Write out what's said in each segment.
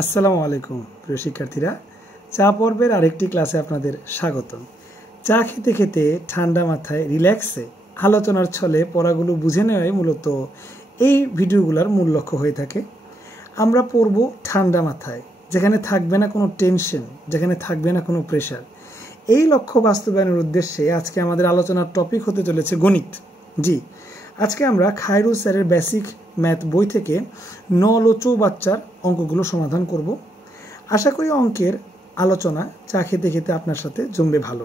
আসসালামু আলাইকুম প্রিয় শিক্ষার্থীরা, চা পর্বের আরেকটি ক্লাসে আপনাদের স্বাগতম। চা খেতে খেতে ঠান্ডা মাথায় রিল্যাক্সে আলোচনার ছলে পড়াগুলো বুঝে নেওয়াই মূলত এই ভিডিওগুলোর মূল লক্ষ্য হয়ে থাকে। আমরা পড়ব ঠান্ডা মাথায়, যেখানে থাকবে না কোনো টেনশন, যেখানে থাকবে না কোনো প্রেশার। এই লক্ষ্য বাস্তবায়নের উদ্দেশ্যে আজকে আমাদের আলোচনার টপিক হতে চলেছে গণিত। আজকে আমরা খায়রুল স্যারের বেসিক ম্যাথ বই থেকে নল ও চৌবাচ্চার অঙ্কগুলো সমাধান করব। আশা করি অঙ্কের আলোচনা চা খেতে খেতে আপনার সাথে জমবে ভালো।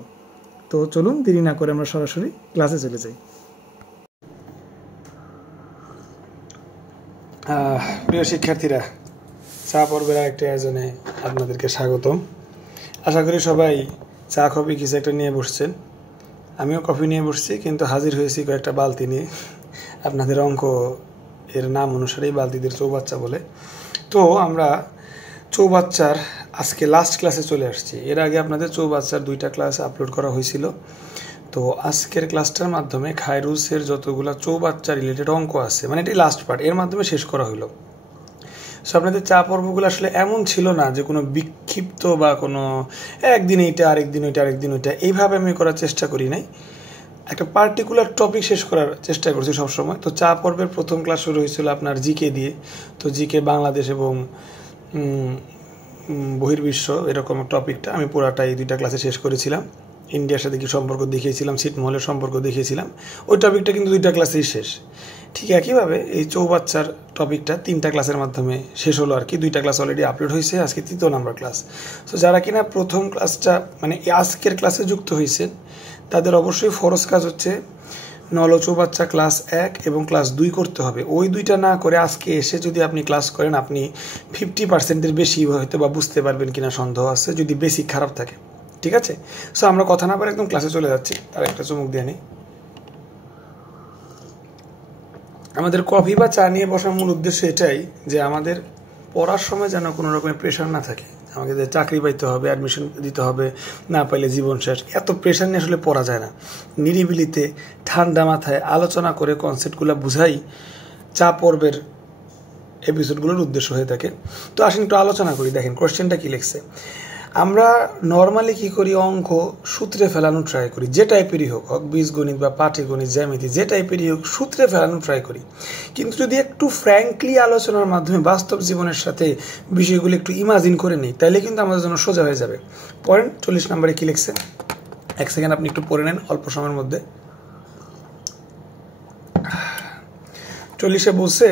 তো চলুন দেরি না করে আমরা সরাসরি ক্লাসে চলে যাই। প্রিয় শিক্ষার্থীরা, চা পর্বের আরেকটি আয়োজনে আপনাদেরকে স্বাগতম। আশা করি সবাই চা কফি কিছু একটা নিয়ে বসছেন। আমিও কফি নিয়ে বসছি, কিন্তু হাজির হয়েছি কয়েকটা বালতি নিয়ে। আপনাদের অঙ্ক এর নাম অনুসারেই বালতিদের চৌবাচ্চা বলে। তো আমরা চৌবাচ্চার আজকে লাস্ট ক্লাসে চলে আসছি। এর আগে আপনাদের চৌবাচ্চার 2টা ক্লাস আপলোড করা হয়েছিল। তো আজকের ক্লাসটার মাধ্যমে খায়রুসের যতগুলো চৌবাচ্চা রিলেটেড অঙ্ক আছে, মানে এটি লাস্ট পার্ট, এর মাধ্যমে শেষ করা হলো। সো আপনাদের চা পর্বগুলো আসলে এমন ছিল না যে কোনো বিক্ষিপ্ত বা কোনো একদিন এইটা আরেকদিন ওইটা আরেকদিন ওইটা, এইভাবে আমি করার চেষ্টা করি নাই। একটা পার্টিকুলার টপিক শেষ করার চেষ্টা করছি সবসময়। তো চা পর্বের প্রথম ক্লাস শুরু হয়েছিল আপনার জিকে দিয়ে। তো জিকে বাংলাদেশ এবং বহির্বিশ্ব এরকম টপিকটা আমি পুরাটাই 2টা ক্লাসে শেষ করেছিলাম। ইন্ডিয়ার সাথে কি সম্পর্ক দেখিয়েছিলাম, ছিটমহলের সম্পর্ক দেখিয়েছিলাম। ওই টপিকটা কিন্তু 2টা ক্লাসেই শেষ। ঠিক একইভাবে এই চৌবাচ্চার টপিকটা 3টা ক্লাসের মাধ্যমে শেষ হলো আর কি। 2টা ক্লাস অলরেডি আপলোড হয়েছে, আজকে 3য় নাম্বার ক্লাস। তো যারা কিনা প্রথম ক্লাসটা মানে আজকের ক্লাসে যুক্ত হয়েছেন, তাদের অবশ্যই ফরজ কাজ হচ্ছে নল ও চৌবাচ্চা ক্লাস 1 এবং ক্লাস 2 করতে হবে। ওই 2টা না করে আজকে এসে যদি আপনি ক্লাস করেন, আপনি 50%-এর বেশি হয়তো বা বুঝতে পারবেন কিনা সন্দেহ আছে, যদি বেসিক খারাপ থাকে। ঠিক আছে? সো আমরা কথা না বলে একদম ক্লাসে চলে যাচ্ছি। তার একটা চুমুক দিয়ে নিই। আমাদের কফি বা চা নিয়ে বসার মূল উদ্দেশ্য এটাই যে আমাদের পড়ার সময় যেন কোনো রকমের প্রেশার না থাকে। আমাকে যে চাকরি পাইতে হবে, অ্যাডমিশন দিতে হবে, না পাইলে জীবন শেষ, এত প্রেশার নিয়ে আসলে পড়া যায় না। নিরিবিলিতে ঠান্ডা মাথায় আলোচনা করে কনসেপ্টগুলো বুঝাই চা পর্বের এপিসোডগুলোর উদ্দেশ্য হয়ে থাকে। তো আসেন একটু আলোচনা করি। দেখেন কোশ্চেনটা কি লিখছে। আমরা নর্মালি কি করি, অঙ্ক সূত্রে ফেলানো ট্রাই করি, যে টাইপেরই হোক, বীজগণিত বা পাটিগণিত, জ্যামিতি, যে টাইপেরই হোক, সূত্রে ফেলানো ট্রাই করি। কিন্তু যদি একটু ফ্র্যাঙ্কলি আলোচনার মাধ্যমে বাস্তব জীবনের সাথে বিষয়গুলো একটু ইমাজিন করে নিই, তাহলে কিন্তু আমাদের জন্য সোজা হয়ে যাবে। পয়েন্ট 40 নম্বরে কি লিখছে, 1 সেকেন্ড আপনি একটু পড়ে নেন অল্প সময়ের মধ্যে। 40-এ বলছে,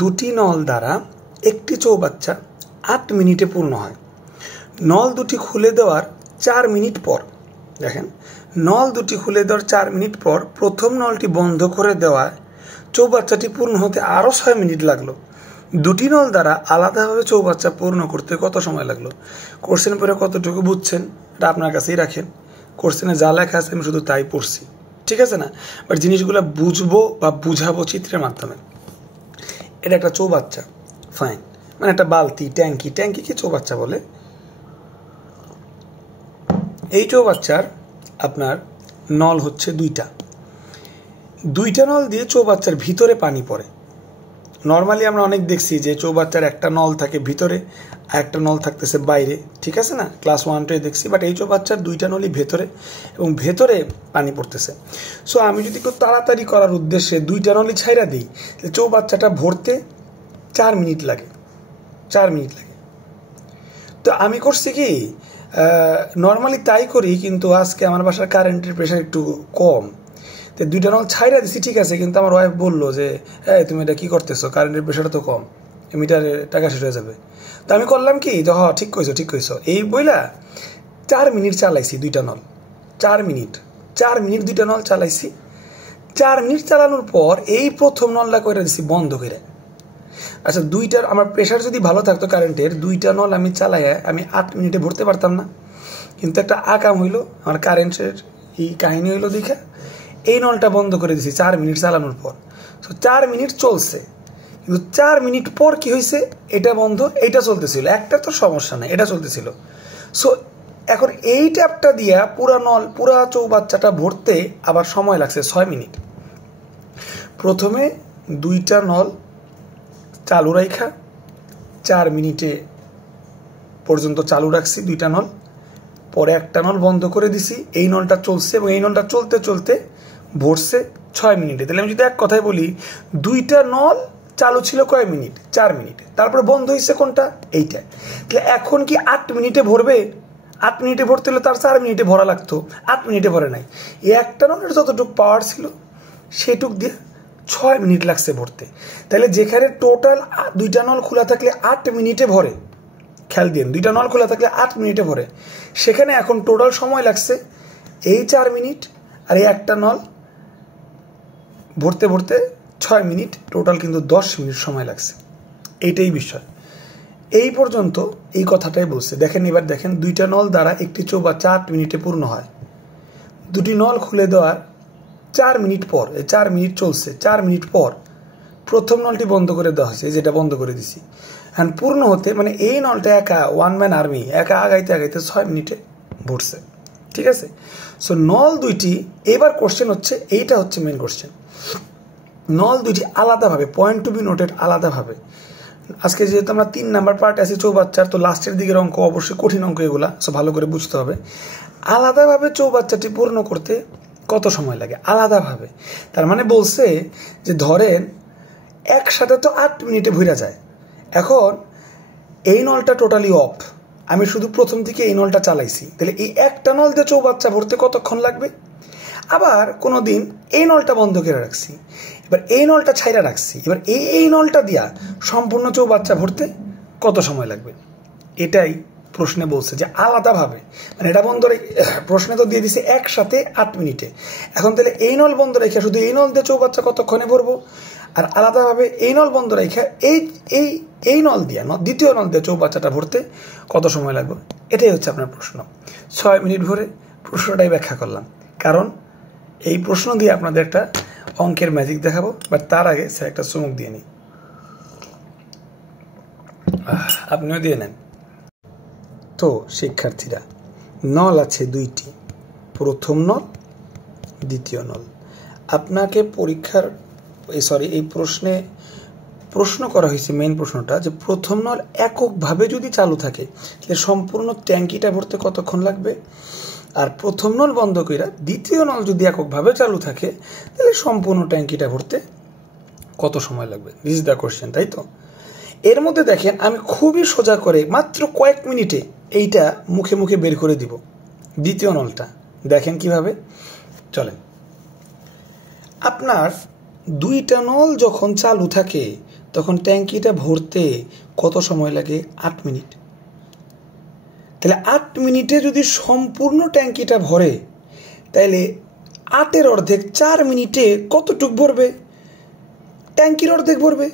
2টি নল দ্বারা একটি চৌবাচ্চা 8 মিনিটে পূর্ণ হয়। নল 2টি খুলে দেওয়ার 4 মিনিট পর, দেখেন, নল 2টি খুলে দেওয়ার 4 মিনিট পর প্রথম নলটি বন্ধ করে দেওয়ায় চৌবাচ্চাটি পূর্ণ হতে আরও 6 মিনিট লাগলো। 2টি নল দ্বারা আলাদাভাবে চৌবাচ্চা পূর্ণ করতে কত সময় লাগলো? কোশ্চেন পরে কতটুকু বুঝছেন এটা আপনার কাছেই রাখেন। কোশ্চেনে যা লেখা আছে আমি শুধু তাই পড়ছি, ঠিক আছে না? বাট জিনিসগুলো বুঝবো বা বুঝাবো চিত্রের মাধ্যমে। এটা একটা চৌবাচ্চা, ফাইন, মানে একটা বালতি, ট্যাঙ্কিকে চৌবাচ্চা বলে। এই চৌবাচ্চার আপনার নল হচ্ছে 2টা নল দিয়ে চৌবাচ্চার ভিতরে পানি পড়ে। নর্মালি আমরা অনেক দেখছি যে চৌবাচ্চার একটা নল থাকে ভিতরে আর একটা নল থাকতেছে বাইরে, ঠিক আছে না? ক্লাস 1-2 দেখছি। বাট এই চৌবাচ্চার 2টা নলই ভেতরে এবং ভেতরে পানি পড়তেছে। সো আমি যদি একটু তাড়াতাড়ি করার উদ্দেশ্যে 2টা নলই ছাইরা দিই, চৌবাচ্চাটা ভরতে 4 মিনিট লাগে। 4 মিনিট লাগে। তো আমি করছি কি, নর্মালি তাই করি, কিন্তু আজকে আমার বাসার কারেন্টের প্রেশার একটু কম। তো 2টা নল ছাইরা দিছি, ঠিক আছে, কিন্তু আমার ওয়াইফ বললো যে তুমি এটা কি করতেছো, কারেন্টের প্রেশারটা তো কম, মিটারে টাকা শেষ হয়ে যাবে। তো আমি করলাম কি, যে ঠিক কইছো এই বইলা 4 মিনিট চালাইছি 2টা নল। 4 মিনিট 2টা নল চালাইছি। 4 মিনিট চালানোর পর এই প্রথম নলটা করে দিছি বন্ধ করে। আচ্ছা, 2টার আমার প্রেশার যদি ভালো থাকতো কারেন্টের, 2টা নল আমি চালাইয়া আমি 8 মিনিটে ভরতে পারতাম না। কিন্তু একটা আকাম হইলো, আমার কারেন্টের এই কাহিনী হইলো দেখা এই নলটা বন্ধ করে দিছি 4 মিনিট চালানোর পর। তো 4 মিনিট চলছে, কিন্তু 4 মিনিট পর কি হয়েছে, এটা বন্ধ, এইটা চলতেছিল, একটা তো সমস্যা নেই, এটা চলতেছিল। সো এখন এই ট্যাপটা দিয়া পুরা চৌবাচ্চাটা ভরতে আবার সময় লাগছে 6 মিনিট। প্রথমে 2টা নল চালু রাইখা 4 মিনিটে পর্যন্ত চালু রাখছি দুইটা নল, পরে একটা নল বন্ধ করে দিছি, এই নলটা চলছে এবং এই নলটা চলতে চলতে ভরছে 6 মিনিটে। তাহলে আমি যদি এক কথায় বলি, দুইটা নল চালু ছিল কয় মিনিট? 4 মিনিটে। তারপরে বন্ধ হয়েছে কোনটা? এইটা। তাহলে এখন কি 8 মিনিটে ভরবে? 8 মিনিটে ভরতে হলে তার 4 মিনিটে ভরা লাগতো, 8 মিনিটে ভরে নাই। এই একটা নলের যতটুকু পাওয়ার ছিল সেটুক দিয়ে 6 মিনিট লাগছে ভরতে। তাহলে যেখানে টোটাল দুইটা নল খোলা থাকলে 8 মিনিটে ভরে, খেয়াল দিন, দুইটা নল খোলা থাকলে 8 মিনিটে ভরে, সেখানে এখন টোটাল সময় লাগছে এই 4 মিনিট আর এই একটা নল ভরতে ভরতে 6 মিনিট, টোটাল কিন্তু 10 মিনিট সময় লাগছে। এইটাই বিষয়। এই পর্যন্ত এই কথাটাই বলছে। দেখেন, এবার দেখেন, দুইটা নল দ্বারা একটি চৌবাচ্চা 8 মিনিটে পূর্ণ হয়। দুটি নল খুলে দেওয়ার 4 মিনিট পর, এই 4 মিনিট চলছে, 4 মিনিট পর প্রথম নলটি বন্ধ করে দেওয়া হয়েছে, যেটা বন্ধ করে দিছি। হ্যাঁ, পূর্ণ হতে মানে এই নলটা একা ওয়ান ম্যান আর্মি একা আগাইতে আগাইতে 6 মিনিটে ভরছে। ঠিক আছে? সো নল দুইটি, এবার কোশ্চেন হচ্ছে, এইটা হচ্ছে মেন কোশ্চেন, নল দুইটি আলাদাভাবে, পয়েন্ট টু বি নোটেড আলাদাভাবে। আজকে যেহেতু আমরা 3 নাম্বার পার্ট আছে চৌবাচ্চার, তো লাস্টের দিকের অঙ্ক অবশ্যই কঠিন অঙ্ক, এগুলা সো ভালো করে বুঝতে হবে। আলাদাভাবে চৌবাচ্চাটি পূর্ণ করতে কত সময় লাগে আলাদাভাবে? তার মানে বলছে যে ধরেন একসাথে তো 8 মিনিটে ভরা যায়। এখন এই নলটা টোটালি অফ, আমি শুধু প্রথম থেকে এই নলটা চালাইছি, তাহলে এই একটা নল দিয়ে চৌবাচ্চা ভরতে কতক্ষণ লাগবে? আবার কোনো দিন এই নলটা বন্ধ করে রাখছি, এবার এই নলটা ছাইরা রাখছি, এবার এই নলটা দিয়া সম্পূর্ণ চৌবাচ্চা ভরতে কত সময় লাগবে? এটাই প্রশ্নে বলছে যে আলাদাভাবে, মানে এটা বন্ধ রেখে, প্রশ্নে তো দিয়ে দিছে একসাথে 8 মিনিটে। এখন তাহলে এই নল বন্ধ রেখে শুধু এই নল দিয়ে চৌবাচ্চা কতক্ষণে ভরবো, আর আলাদাভাবে এই নল বন্ধ রেখে এই নল দিয়ে দ্বিতীয় নল দিয়ে চৌবাচ্চাটা ভরতে কত সময় লাগবে? এটাই হচ্ছে আপনার প্রশ্ন। 6 মিনিট ভরে প্রশ্নটাই ব্যাখ্যা করলাম, কারণ এই প্রশ্ন দিয়ে আপনাদের একটা অঙ্কের ম্যাজিক দেখাবো। বাট তার আগে স্যার একটা চুমুক দিয়ে নিই, আপনিও দিয়ে নেন। তো শিক্ষার্থীরা, নল আছে দুইটি, প্রথম নল, দ্বিতীয় নল। আপনাকে পরীক্ষার এই প্রশ্ন করা হয়েছে, মেইন প্রশ্নটা, যে প্রথম নল এককভাবে যদি চালু থাকে তাহলে সম্পূর্ণ ট্যাঙ্কিটা ভরতে কতক্ষণ লাগবে, আর প্রথম নল বন্ধ কইরা দ্বিতীয় নল যদি এককভাবে চালু থাকে তাহলে সম্পূর্ণ ট্যাঙ্কিটা ভরতে কত সময় লাগবে? দিস ইজ দ্য কোশ্চেন, তাই তো? এর মধ্যে দেখেন, আমি খুবই সোজা করে মাত্র কয়েক মিনিটে এইটা মুখে মুখে বের করে দিব। দ্বিতীয় নলটা দেখেন কিভাবে, চলেন। আপনার দুইটা নল যখন চালু থাকে তখন ট্যাঙ্কিটা ভরতে কত সময় লাগে? 8 মিনিট। তাহলে 8 মিনিটে যদি সম্পূর্ণ ট্যাঙ্কিটা ভরে, তাহলে 8-এর অর্ধেক 4 মিনিটে কতটুক ভরবে? ট্যাঙ্কির অর্ধেক ভরবে।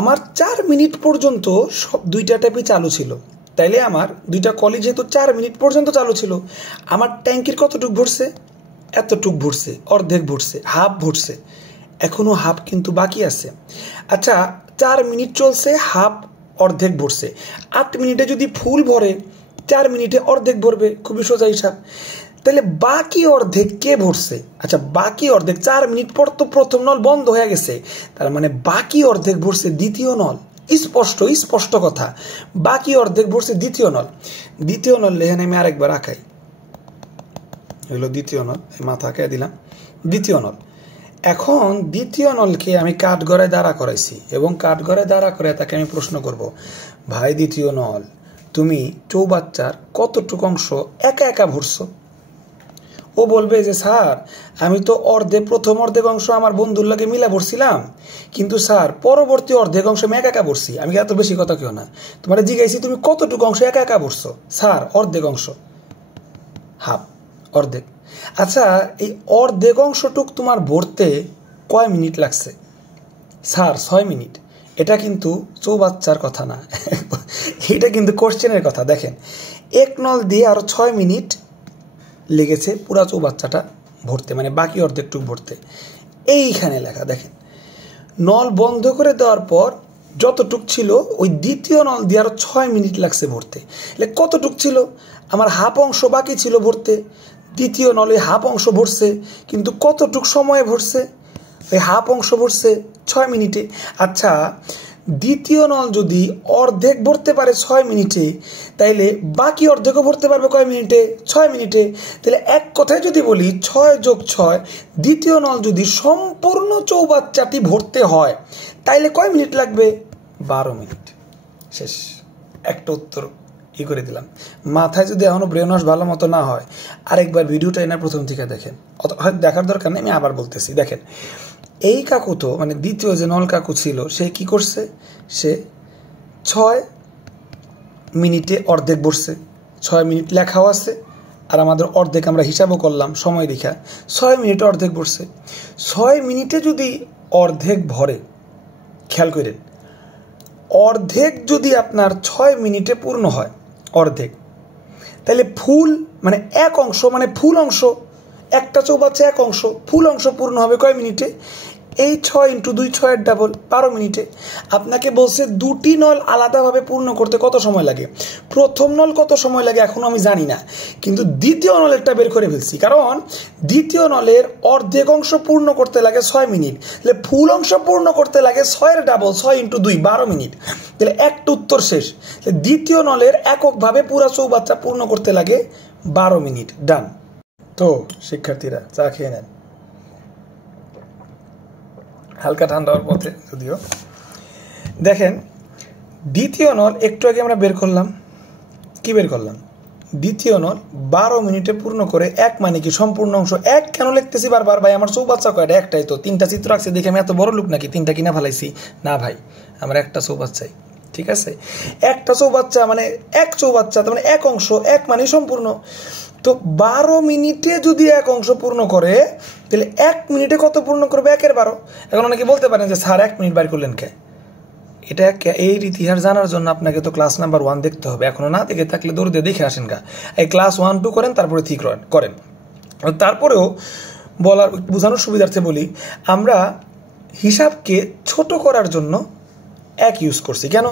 আমার 4 মিনিট পর্যন্ত সব দুইটা ট্যাপই চালু ছিল, তাইলে আমার দুইটা কলই যেহেতু 4 মিনিট পর্যন্ত চালু ছিল, আমার ট্যাঙ্কির কতটুক ভরছে? এতটুক ভরছে, অর্ধেক ভরছে, হাফ ভরছে। এখনো হাফ কিন্তু বাকি আছে। আচ্ছা, 4 মিনিট চলছে, হাফ অর্ধেক ভরছে। 8 মিনিটে যদি ফুল ভরে 4 মিনিটে অর্ধেক ভরবে, খুবই সোজা হিসাব। তাহলে বাকি অর্ধেক কে ভরছে? আচ্ছা, বাকি অর্ধেক 4 মিনিট পর তো প্রথম নল বন্ধ হয়ে গেছে, তার মানে বাকি অর্ধেক ভরছে দ্বিতীয় নল। স্পষ্ট কথা, বাকি অর্ধেক ভরছে দ্বিতীয় নল। দ্বিতীয় নল লেখেন আমি আরেকবার আঁকাই, হইলো দ্বিতীয় নল, মাথা আঁকাই দিলাম, দ্বিতীয় নল। এখন দ্বিতীয় নলকে আমি কাঠগড়ায় দাঁড়া করাইছি এবং কাঠগড়ায় দাঁড়া করে তাকে আমি প্রশ্ন করব, ভাই দ্বিতীয় নল, তুমি চৌবাচ্চার কতটুকু অংশ একা একা ভরছো? ও বলবে যে স্যার, আমি তো প্রথম অর্ধেক অংশ আমার বন্ধুর লাগে মিলা ভরছিলাম, কিন্তু স্যার পরবর্তী অর্ধেক অংশ আমি একা একা ভরছি। আমি এত বেশি কথা কেউ না, তোমার জিজ্ঞাসি তুমি কতটুকু অংশ একা একা ভরছো? স্যার অর্ধেক অংশ, হাফ, অর্ধেক। আচ্ছা, এই অর্ধেক অংশটুক তোমার ভরতে কয় মিনিট লাগছে? Sir 6 minute. এটা কিন্তু চৌবাচ্চার কথা না, এটা কিন্তু কোশ্চেনের কথা। দেখেন, এক নল দিয়ে আরো 6 মিনিট লেগেছে পুরা চৌবাচ্চাটা ভরতে, মানে বাকি অর্ধেকটুক ভরতে। এইখানে লেখা দেখেন, নল বন্ধ করে দেওয়ার পর যতটুক ছিল ওই দ্বিতীয় নল দিয়ে আরো 6 মিনিট লাগছে ভরতে। কতটুক ছিল? আমার হাফ অংশ বাকি ছিল ভরতে, দ্বিতীয় নল ওই হাফ অংশ ভরছে, কিন্তু কতটুক সময়ে ভরছে? ওই হাফ অংশ ভরছে 6 মিনিটে। আচ্ছা, দ্বিতীয় নল যদি অর্ধেক ভরতে পারে 6 মিনিটে, তাইলে বাকি অর্ধেকও ভরতে পারবে কয় মিনিটে? 6 মিনিটে। তাহলে এক কথায় যদি বলি 6 যোগ 6, দ্বিতীয় নল যদি সম্পূর্ণ চৌবাচ্চাটি ভরতে হয় তাইলে কয় মিনিট লাগবে? 12 মিনিট। শেষ। একটা উত্তর করে দিলাম। মাথায় যদি এখনো ব্রেন ওয়াশ ভালো মতো না হয়, আরেকবার ভিডিওটা এনার প্রথম থেকে দেখেন, হয়তো দেখার দরকার নেই, আমি আবার বলতেছি। দেখেন, এই কাকু তো মানে দ্বিতীয় যে নল কাকু ছিল, সে কি করছে? সে 6 মিনিটে অর্ধেক ভরছে। 6 মিনিট লেখাও আছে, আর আমাদের অর্ধেক আমরা হিসাবও করলাম সময় দেখা। 6 মিনিটে অর্ধেক ভরছে। 6 মিনিটে যদি অর্ধেক ভরে, খেয়াল করেন, অর্ধেক যদি আপনার 6 মিনিটে পূর্ণ হয় অর্ধেক, তাহলে ফুল মানে এক অংশ, মানে ফুল অংশ, একটা চৌবাচ্চা এক অংশ, ফুল অংশ পূর্ণ হবে কয় মিনিটে? এই 6 × 2 6 ডাবল 12 মিনিটে। আপনাকে বলছে দুটি নল আলাদাভাবে পূর্ণ করতে কত সময় লাগে। প্রথম নল কত সময় লাগে এখনো আমি জানি না, কিন্তু দ্বিতীয় নলেরটা বের করে ফেলছি, কারণ দ্বিতীয় নলের অর্ধেক অংশ পূর্ণ করতে লাগে 6 মিনিট, তাহলে ফুল অংশ পূর্ণ করতে লাগে 6 ডাবল 6 × 2 12 মিনিট। তাহলে একটা উত্তর শেষ। দ্বিতীয় নলের এককভাবে পুরো চৌবাচ্চা পূর্ণ করতে লাগে 12 মিনিট। ডান। তো শিক্ষার্থীরা চা খেয়ে নেন, হালকা ঠান্ডা হওয়ার পথে যদিও। দেখেন, দ্বিতীয় নল একটু আগে আমরা বের করলাম, কি বের করলাম? দ্বিতীয় নল 12 মিনিটে পূর্ণ করে। এক মানে কি? সম্পূর্ণ অংশ। এক কেন লিখতেছি বারবার? ভাই আমার চৌবাচ্চা কয়টা? একটাই তো। 3টা চিত্র আঁকছি দেখে আমি এত বড় লোক নাকি 3টা কিনা ফেলাইছি? না ভাই, আমার একটা চৌবাচ্চাই, ঠিক আছে? একটা চৌবাচ্চা মানে এক চৌবাচ্চা, তার মানে এক অংশ, এক মানে সম্পূর্ণ। তো 12 মিনিটে যদি এক অংশ পূর্ণ করে, তাহলে 1 মিনিটে কত পূর্ণ করবে? 1/12। এখন অনেকে বলতে পারেন যে স্যার 1 মিনিট বাইর করলেন কে? এটা এর ইতিহাস জানার জন্য আপনাকে তো ক্লাস নাম্বার 1 দেখতে হবে। এখনো না দেখে থাকলে দৌড়ে দেখে আসেন গা। এই ক্লাস 1 2 করেন, তারপরে ঠিক করেন। তারপরেও বলার বোঝানোর সুবিধার্থে বলি, আমরা হিসাবকে ছোট করার জন্য 1 ইউজ করছি। কেন?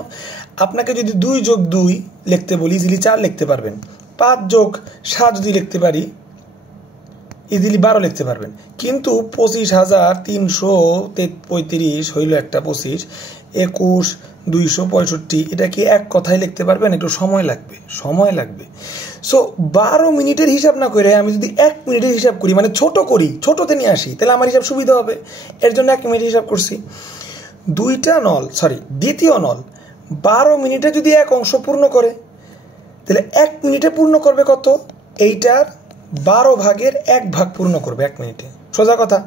আপনাকে যদি 2 যোগ 2 লিখতে বলি, ইজিলি 4 লিখতে পারবেন। 5 যোগ 7 যদি লিখতে পারি, ইজিলি 12 লিখতে পারবেন। কিন্তু 25,335 হইল একটা 25, 21 265, এটা কি এক কথায় লিখতে পারবেন? একটু সময় লাগবে। সো 12 মিনিটের হিসাব না করে আমি যদি 1 মিনিটের হিসাব করি, মানে ছোট করি, ছোটতে নিয়ে আসি, তাহলে আমার হিসাব সুবিধা হবে। এর জন্য 1 মিনিট হিসাব করছি। দ্বিতীয় নল 12 মিনিটে যদি এক অংশ পূর্ণ করে, তাহলে 1 মিনিটে পূর্ণ করবে কত? এইটার 12 ভাগের 1 ভাগ পূর্ণ করবে 1 মিনিটে। সোজা কথা।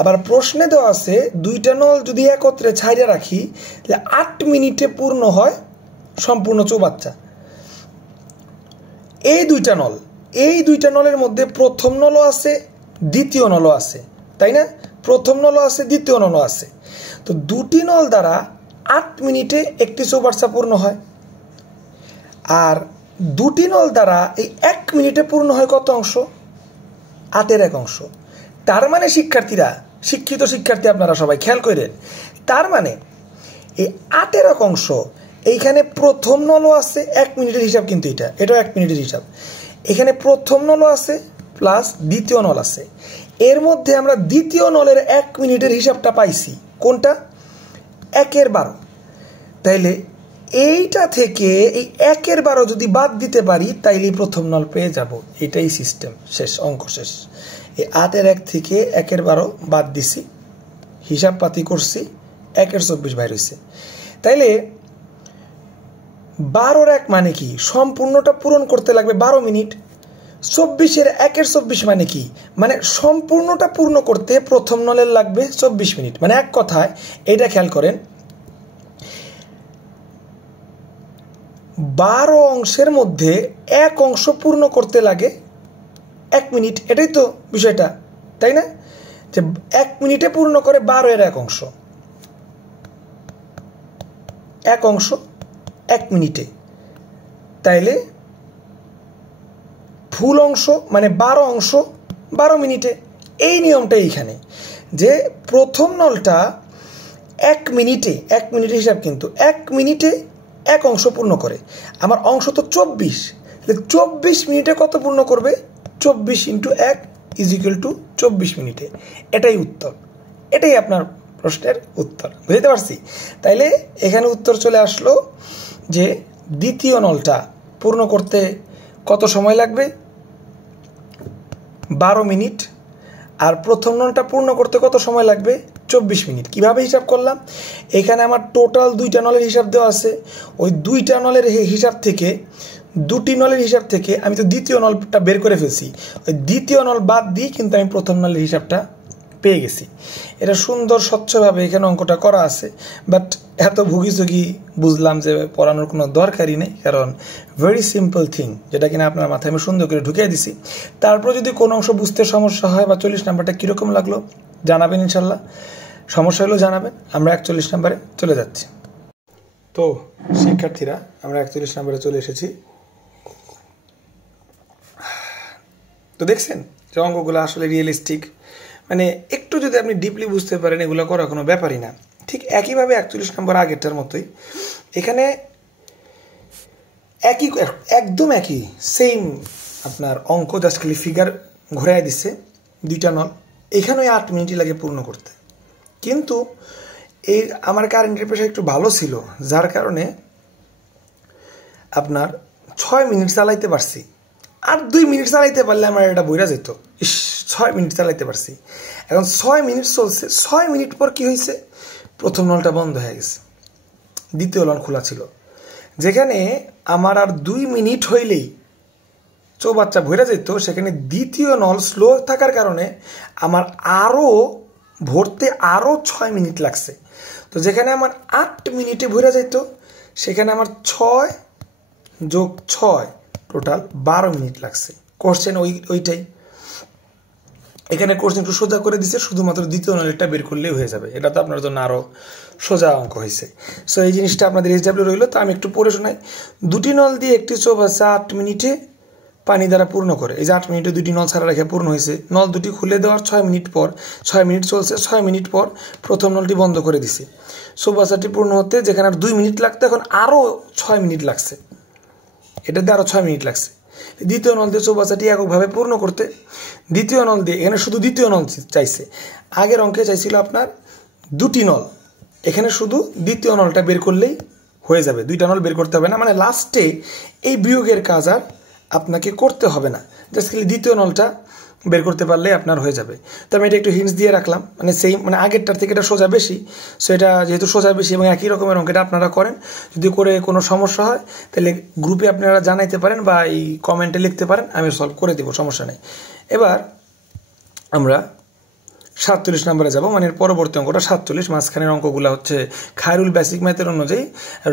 আবার প্রশ্নে দেওয়া আছে 2টা নল যদি একত্রে ছাইড়া রাখি, তাহলে 8 মিনিটে পূর্ণ হয় সম্পূর্ণ চৌবাচ্চা। এই 2টা নলের মধ্যে প্রথম নলও আছে, দ্বিতীয় নলও আছে, তাই না? প্রথম নলও আছে, দ্বিতীয় নলও আছে। তো দুটি নল দ্বারা 8 মিনিটে একটি চৌবাচ্চা পূর্ণ হয়, আর দুটি নল দ্বারা এই 1 মিনিটে পূর্ণ হয় কত অংশ? 8-এর 1 অংশ। তার মানে শিক্ষার্থীরা, শিক্ষিত শিক্ষার্থী আপনারা সবাই খেয়াল করেন, তার মানে এই 8-এর 1 অংশ এইখানে প্রথম নলও আছে, 1 মিনিটের হিসাব, কিন্তু এটাও 1 মিনিটের হিসাব। এখানে প্রথম নলও আছে প্লাস দ্বিতীয় নল আছে। এর মধ্যে আমরা দ্বিতীয় নলের 1 মিনিটের হিসাবটা পাইছি। কোনটা? 1/12। তাইলে এইটা থেকে এই 1/12 যদি বাদ দিতে পারি, তাইলে প্রথম নল পেয়ে যাব। এটাই সিস্টেম। শেষ, অঙ্ক শেষ। এই 8-এর 1 থেকে 1/12 বাদ দিছি, হিসাব পাতি করছি, 1/24 বাইর হয়েছে। তাইলে 12-এর 1 মানে কি? সম্পূর্ণটা পূরণ করতে লাগবে 12 মিনিট। 24-এর 1/24 মানে কি? মানে সম্পূর্ণটা পূর্ণ করতে প্রথম নলের লাগবে 24 মিনিট। মানে এক কথায়, এটা খেয়াল করেন, 12 অংশের মধ্যে 1 অংশ পূর্ণ করতে লাগে 1 মিনিট। এটাই তো বিষয়টা, তাই না? যে 1 মিনিটে পূর্ণ করে 12-এর 1 অংশ, 1 অংশ 1 মিনিটে। তাইলে ফুল অংশ মানে 12 অংশ 12 মিনিটে। এই নিয়মটা এইখানে, যে প্রথম নলটা 1 মিনিটে হিসাব, কিন্তু 1 মিনিটে 1 অংশ পূর্ণ করে। আমার অংশ তো 24, 24 মিনিটে কত পূর্ণ করবে? 24 × 1 = 24 মিনিটে। এটাই উত্তর, এটাই আপনার প্রশ্নের উত্তর। বুঝতে পারছি? তাইলে এখানে উত্তর চলে আসলো যে দ্বিতীয় নলটা পূর্ণ করতে কত সময় লাগবে? 12 মিনিট। আর প্রথম নলটা পূর্ণ করতে কত সময় লাগবে? 24 মিনিট। কিভাবে হিসাব করলাম? এখানে আমার টোটাল 2টা নলের হিসাব দেওয়া আছে। ওই 2টা নলের হিসাব থেকে, 2টি নলের হিসাব থেকে আমি তো দ্বিতীয় নলটা বের করে ফেলছি। ওই দ্বিতীয় নল বাদ দিয়ে কিন্তু আমি প্রথম নলের হিসাবটা পেয়ে গেছি। এটা সুন্দর স্বচ্ছভাবে এখানে অঙ্কটা করা আছে, বাট এত ভুগিচুগি বুঝলাম যে পড়ানোর কোনো দরকারই নেই, কারণ ভেরি সিম্পল থিং, যেটা কিনা আপনার মাথায় আমি সুন্দর করে ঢুকিয়ে দিছি। তারপর যদি কোনো অংশ বুঝতে সমস্যা হয় বা 40 নাম্বারটা কীরকম লাগলো জানাবেন, ইনশাল্লাহ। সমস্যা হলেও জানাবেন। আমরা 41 নাম্বারে চলে যাচ্ছি। তো শিক্ষার্থীরা, আমরা 41 নাম্বারে চলে এসেছি। তো দেখছেন যে অঙ্কগুলো আসলে রিয়েলিস্টিক, মানে একটু যদি আপনি ডিপলি বুঝতে পারেন এগুলো করা কোনো ব্যাপারই না। ঠিক একইভাবে 41 নম্বর আগেরটার মতোই এখানে একদম একই সেম আপনার অঙ্ক, জাস্ট খালি ফিগার ঘুরাই দিচ্ছে, 2টা নল। এখানেও 8 মিনিটই লাগে পূর্ণ করতে। কিন্তু এই আমার কারেন্টের প্রেশার একটু ভালো ছিল, যার কারণে আপনার 6 মিনিট চালাইতে পারছি। আর 2 মিনিট চালাইতে পারলে আমার এটা বইরা যেত। 6 মিনিট চালাইতে পারছি। এখন 6 মিনিট চলছে। 6 মিনিট পর কি হয়েছে? প্রথম নলটা বন্ধ হয়ে গেছে, দ্বিতীয় নল খোলা ছিল। যেখানে আমার আর 2 মিনিট হইলেই চৌবাচ্চা ভরে যেত, সেখানে দ্বিতীয় নল স্লো থাকার কারণে আমার আরও ভরতে আরও 6 মিনিট লাগছে। তো যেখানে আমার 8 মিনিটে ভরে যেত, সেখানে আমার 6 যোগ 6 টোটাল 12 মিনিট লাগছে। কোশ্চেন ওইটাই। এখানে কোশ্চেন একটু সোজা করে দিচ্ছে, শুধুমাত্র দ্বিতীয় নলটা বের করলেই হয়ে যাবে। এটা তো আপনার জন্য আরও সোজা অঙ্ক হয়েছে। সো এই জিনিসটা আপনাদের এসডাব্লিউ রইল। তো আমি একটু পড়ে শোনাই। 2টি নল দিয়ে একটি চৌবাচ্চা 8 মিনিটে পানি দ্বারা পূর্ণ করে। এই যে 8 মিনিটে 2টি নল ছাড়া রেখে পূর্ণ হয়েছে। নল 2টি খুলে দেওয়ার 6 মিনিট পর, 6 মিনিট চলছে, 6 মিনিট পর প্রথম নলটি বন্ধ করে দিছে। চৌবাচ্চাটি পূর্ণ হতে যেখানে আর 2 মিনিট লাগতো, এখন আরও 6 মিনিট লাগছে। এটাতে আরও 6 মিনিট লাগছে। দ্বিতীয় নল দিয়ে চৌবাচ্চাটি এককভাবে পূর্ণ করতে, দ্বিতীয় নল দিয়ে, এখানে শুধু দ্বিতীয় নল চাইছে। আগের অঙ্কে চাইছিল আপনার 2টি নল, এখানে শুধু দ্বিতীয় নলটা বের করলেই হয়ে যাবে। 2টা নল বের করতে হবে না, মানে লাস্টে এই বিয়োগের কাজ আর আপনাকে করতে হবে না। জাস্ট খালি দ্বিতীয় নলটা বের করতে পারলে আপনার হয়ে যাবে। তো আমি এটা একটু হিন্টস দিয়ে রাখলাম, মানে আগেরটার থেকে এটা সোজা বেশি। সো এটা যেহেতু সোজা বেশি এবং একই রকমের অঙ্ক, এটা আপনারা করেন। যদি করে কোনো সমস্যা হয় তাহলে গ্রুপে আপনারা জানাইতে পারেন বা এই কমেন্টে লিখতে পারেন, আমি সলভ করে দেবো, সমস্যা নেই। এবার আমরা 47 নম্বরে যাব, মানে পরবর্তী অঙ্কটা 47। মাঝখানের অঙ্কগুলো হচ্ছে খায়রুল বেসিক ম্যাথের অনুযায়ী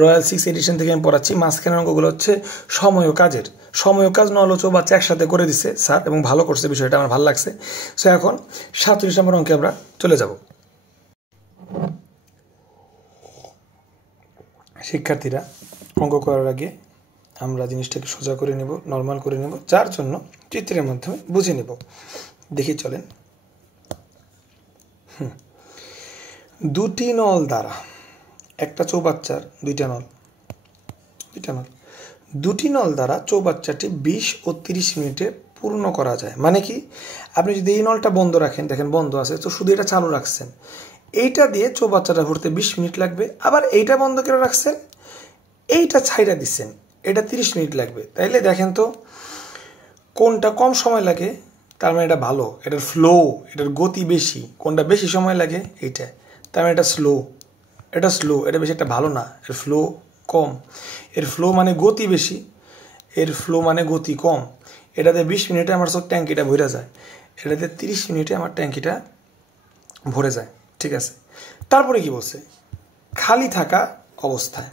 রয়্যাল 6 এডিশন থেকে আমি পড়াচ্ছি। মাঝখানের অঙ্কগুলো হচ্ছে সময় ও কাজের। সময় ও কাজ নল ও চৌবাচ্চা একসাথে করে দিচ্ছে স্যার, এবং ভালো করছে, বিষয়টা আমার ভালো লাগছে। সো এখন 47 নম্বর অঙ্কে আমরা চলে যাব। শিক্ষার্থীরা, অঙ্ক করার আগে আমরা জিনিসটাকে সোজা করে নেব, নর্মাল করে নেব, যার জন্য চিত্রের মাধ্যমে বুঝে নেব। দেখি চলেন। 2টি নল দ্বারা একটা চৌবাচ্চার 2টা নল 2টি নল দ্বারা চৌবাচ্চাটি 20 ও 30 মিনিটে পূর্ণ করা যায়। মানে কি, আপনি যদি এই নলটা বন্ধ রাখেন, দেখেন বন্ধ আছে, তো শুধু এটা চালু রাখছেন, এইটা দিয়ে চৌবাচ্চাটা ভরতে 20 মিনিট লাগবে। আবার এইটা বন্ধ করে রাখছেন, এইটা ছাইড়া দিচ্ছেন, এটা 30 মিনিট লাগবে। তাইলে দেখেন তো কোনটা কম সময় লাগে, তার মানে এটা ভালো, এটার ফ্লো, এটার গতি বেশি। কোনটা বেশি সময় লাগে? এইটা। তার মানে এটা স্লো, এটা বেশি একটা ভালো না, এর ফ্লো কম। এর ফ্লো মানে গতি বেশি, এর ফ্লো মানে গতি কম। এটাতে 20 মিনিটে আমার সব ট্যাঙ্কিটা ভরে যায়, এটাতে 30 মিনিটে আমার ট্যাঙ্কিটা ভরে যায়। ঠিক আছে, তারপরে কি বলছে? খালি থাকা অবস্থায়,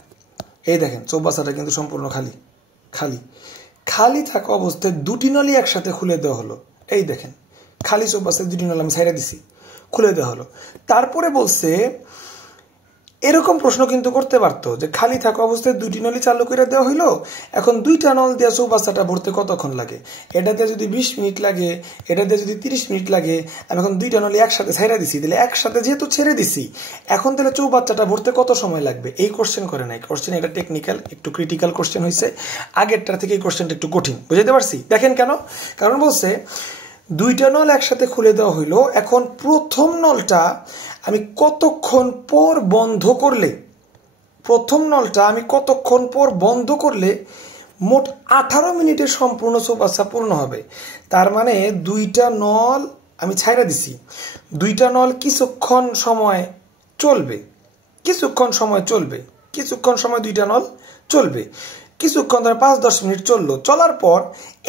এই দেখেন চৌবাচ্চাটা কিন্তু সম্পূর্ণ খালি থাকা অবস্থায় 2টি নলই একসাথে খুলে দেওয়া হলো। এই দেখেন খালি চৌবাচ্চায় 2টি নল আমি ছাইড়া দিছি, খুলে দেওয়া হলো। তারপরে বলছে, এরকম প্রশ্ন কিন্তু করতে পারতো যে খালি থাকা অবস্থায় 2টি নলই চালু করে দেওয়া হইলো, এখন 2টা নল দিয়ে চৌবাচ্চাটা ভরতে কতক্ষণ লাগে? এটাতে যদি 20 মিনিট লাগে, এটাতে যদি 30 মিনিট লাগে, আমি এখন 2টা নলই একসাথে ছাইড়া দিছি, তাহলে একসাথে যেহেতু ছেড়ে দিছি, এখন তাহলে চৌবাচ্চাটা ভরতে কত সময় লাগবে? এই কোশ্চেন করে নাই। কোশ্চেন এটা টেকনিক্যাল, একটু ক্রিটিক্যাল কোশ্চেন হয়েছে। আগেরটার থেকে এই কোশ্চেনটা একটু কঠিন, বুঝতে পারছি? দেখেন কেন? কারণ বলছে দুইটা নল একসাথে খুলে দেওয়া হইলো। এখন প্রথম নলটা আমি কতক্ষণ পর বন্ধ করলে, মোট 18 মিনিটে সম্পূর্ণ চৌবাচ্চা পূর্ণ হবে। তার মানে দুইটা নল আমি ছাইড়া দিছি, দুইটা নল কিছুক্ষণ সময় চলবে, দুইটা নল চলবে কিছুক্ষণ, ধরে 5-10 মিনিট চললো। চলার পর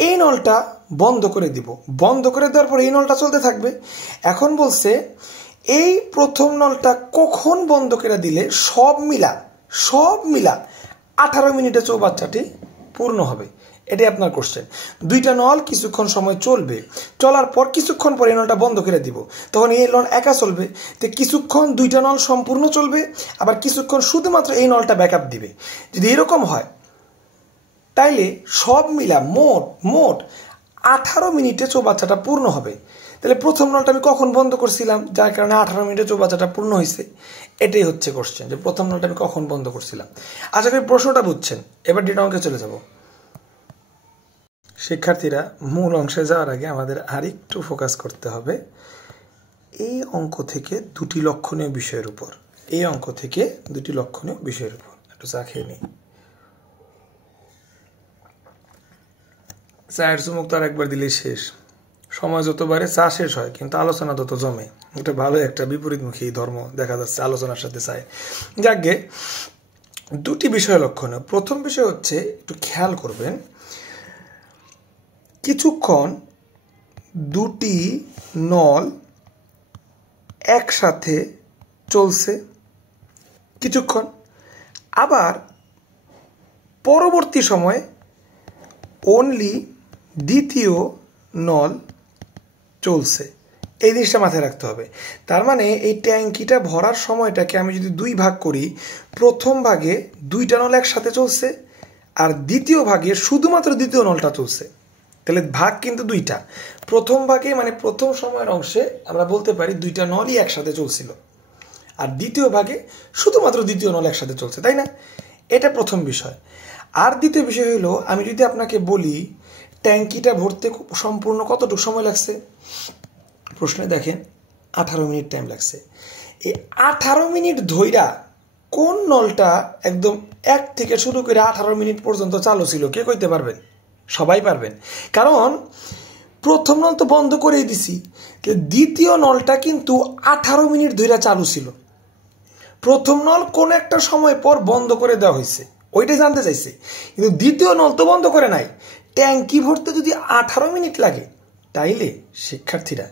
এই নলটা বন্ধ করে দিব, বন্ধ করে দেওয়ার পর এই নলটা চলতে থাকবে। এখন বলছে এই প্রথম নলটা কখন বন্ধ করে দিলে সব মিলা 18 মিনিটে চৌবাচ্চাটি পূর্ণ হবে। এটাই আপনার কোশ্চেন। দুইটা নল কিছুক্ষণ সময় চলবে, চলার পর কিছুক্ষণ পর এই নলটা বন্ধ করে দিব, তখন এই নল একা চলবে। তো কিছুক্ষণ দুইটা নল সম্পূর্ণ চলবে, আবার কিছুক্ষণ শুধুমাত্র এই নলটা ব্যাকআপ দিবে। যদি এরকম হয় তাইলে সব মিলা মোট 18 মিনিটে চৌবাচ্চাটা পূর্ণ হবে। তাহলে প্রথম নলটা আমি কখন বন্ধ করছিলাম, যার কারণে 18 মিনিটে চৌবাচ্চাটা পূর্ণ হয়েছে। এটাই হচ্ছে কোশ্চেন, যে প্রথম নলটা আমি কখন বন্ধ করছিলাম। আশা করি প্রশ্নটা বুঝছেন। এবার ডেটা অঙ্কে চলে যাব। শিক্ষার্থীরা, মূল অংশে যাওয়ার আগে আমাদের আরেকটু ফোকাস করতে হবে এই অঙ্ক থেকে দুটি লক্ষণীয় বিষয়ের উপর। একটু চা খেয়ে নিই। চায়ের চুমুক তো আর একবার দিলেই শেষ, সময় যতবারে চা শেষ হয় কিন্তু আলোচনা তত জমে। এটা ভালো একটা বিপরীতমুখী ধর্ম দেখা যাচ্ছে আলোচনার সাথে চায়। যাকে দুটি বিষয় লক্ষণীয়। প্রথম বিষয় হচ্ছে, একটু খেয়াল করবেন, কিছুক্ষণ দুটি নল একসাথে চলছে কিছুক্ষণ, আবার পরবর্তী সময়ে অনলি দ্বিতীয় নল চলছে। এই জিনিসটা মাথায় রাখতে হবে। তার মানে এই ট্যাঙ্কিটা ভরার সময়টাকে আমি যদি দুই ভাগ করি, প্রথম ভাগে দুইটা নল একসাথে চলছে, আর দ্বিতীয় ভাগে শুধুমাত্র দ্বিতীয় নলটা চলছে। তাহলে ভাগ কিন্তু দুইটা। প্রথম ভাগে মানে প্রথম সময়ের অংশে আমরা বলতে পারি দুইটা নলই একসাথে চলছিল, আর দ্বিতীয় ভাগে শুধুমাত্র দ্বিতীয় নল একসাথে চলছে, তাই না? এটা প্রথম বিষয়। আর দ্বিতীয় বিষয় হলো, আমি যদি আপনাকে বলি ট্যাঙ্কিটা ভরতে সম্পূর্ণ কতটুকু সময় লাগছে, প্রশ্নে দেখেন 18 মিনিট টাইম লাগছে। এই 18 মিনিট ধইরা কোন নলটা একদম 1 থেকে শুরু করে 18 মিনিট পর্যন্ত চালু ছিল, কে কইতে পারবেন? সবাই পারবেন, কারণ প্রথম নল তো বন্ধ করেই দিছি। দ্বিতীয় নলটা কিন্তু 18 মিনিট ধরে চালু ছিল। প্রথম নল কোন একটা সময় পর বন্ধ করে দেওয়া হয়েছে, ওইটাই জানতে চাইছে। কিন্তু দ্বিতীয় নল তো বন্ধ করে নাই। ট্যাঙ্কি ভরতে যদি 18 মিনিট লাগে, তাইলে শিক্ষার্থীরা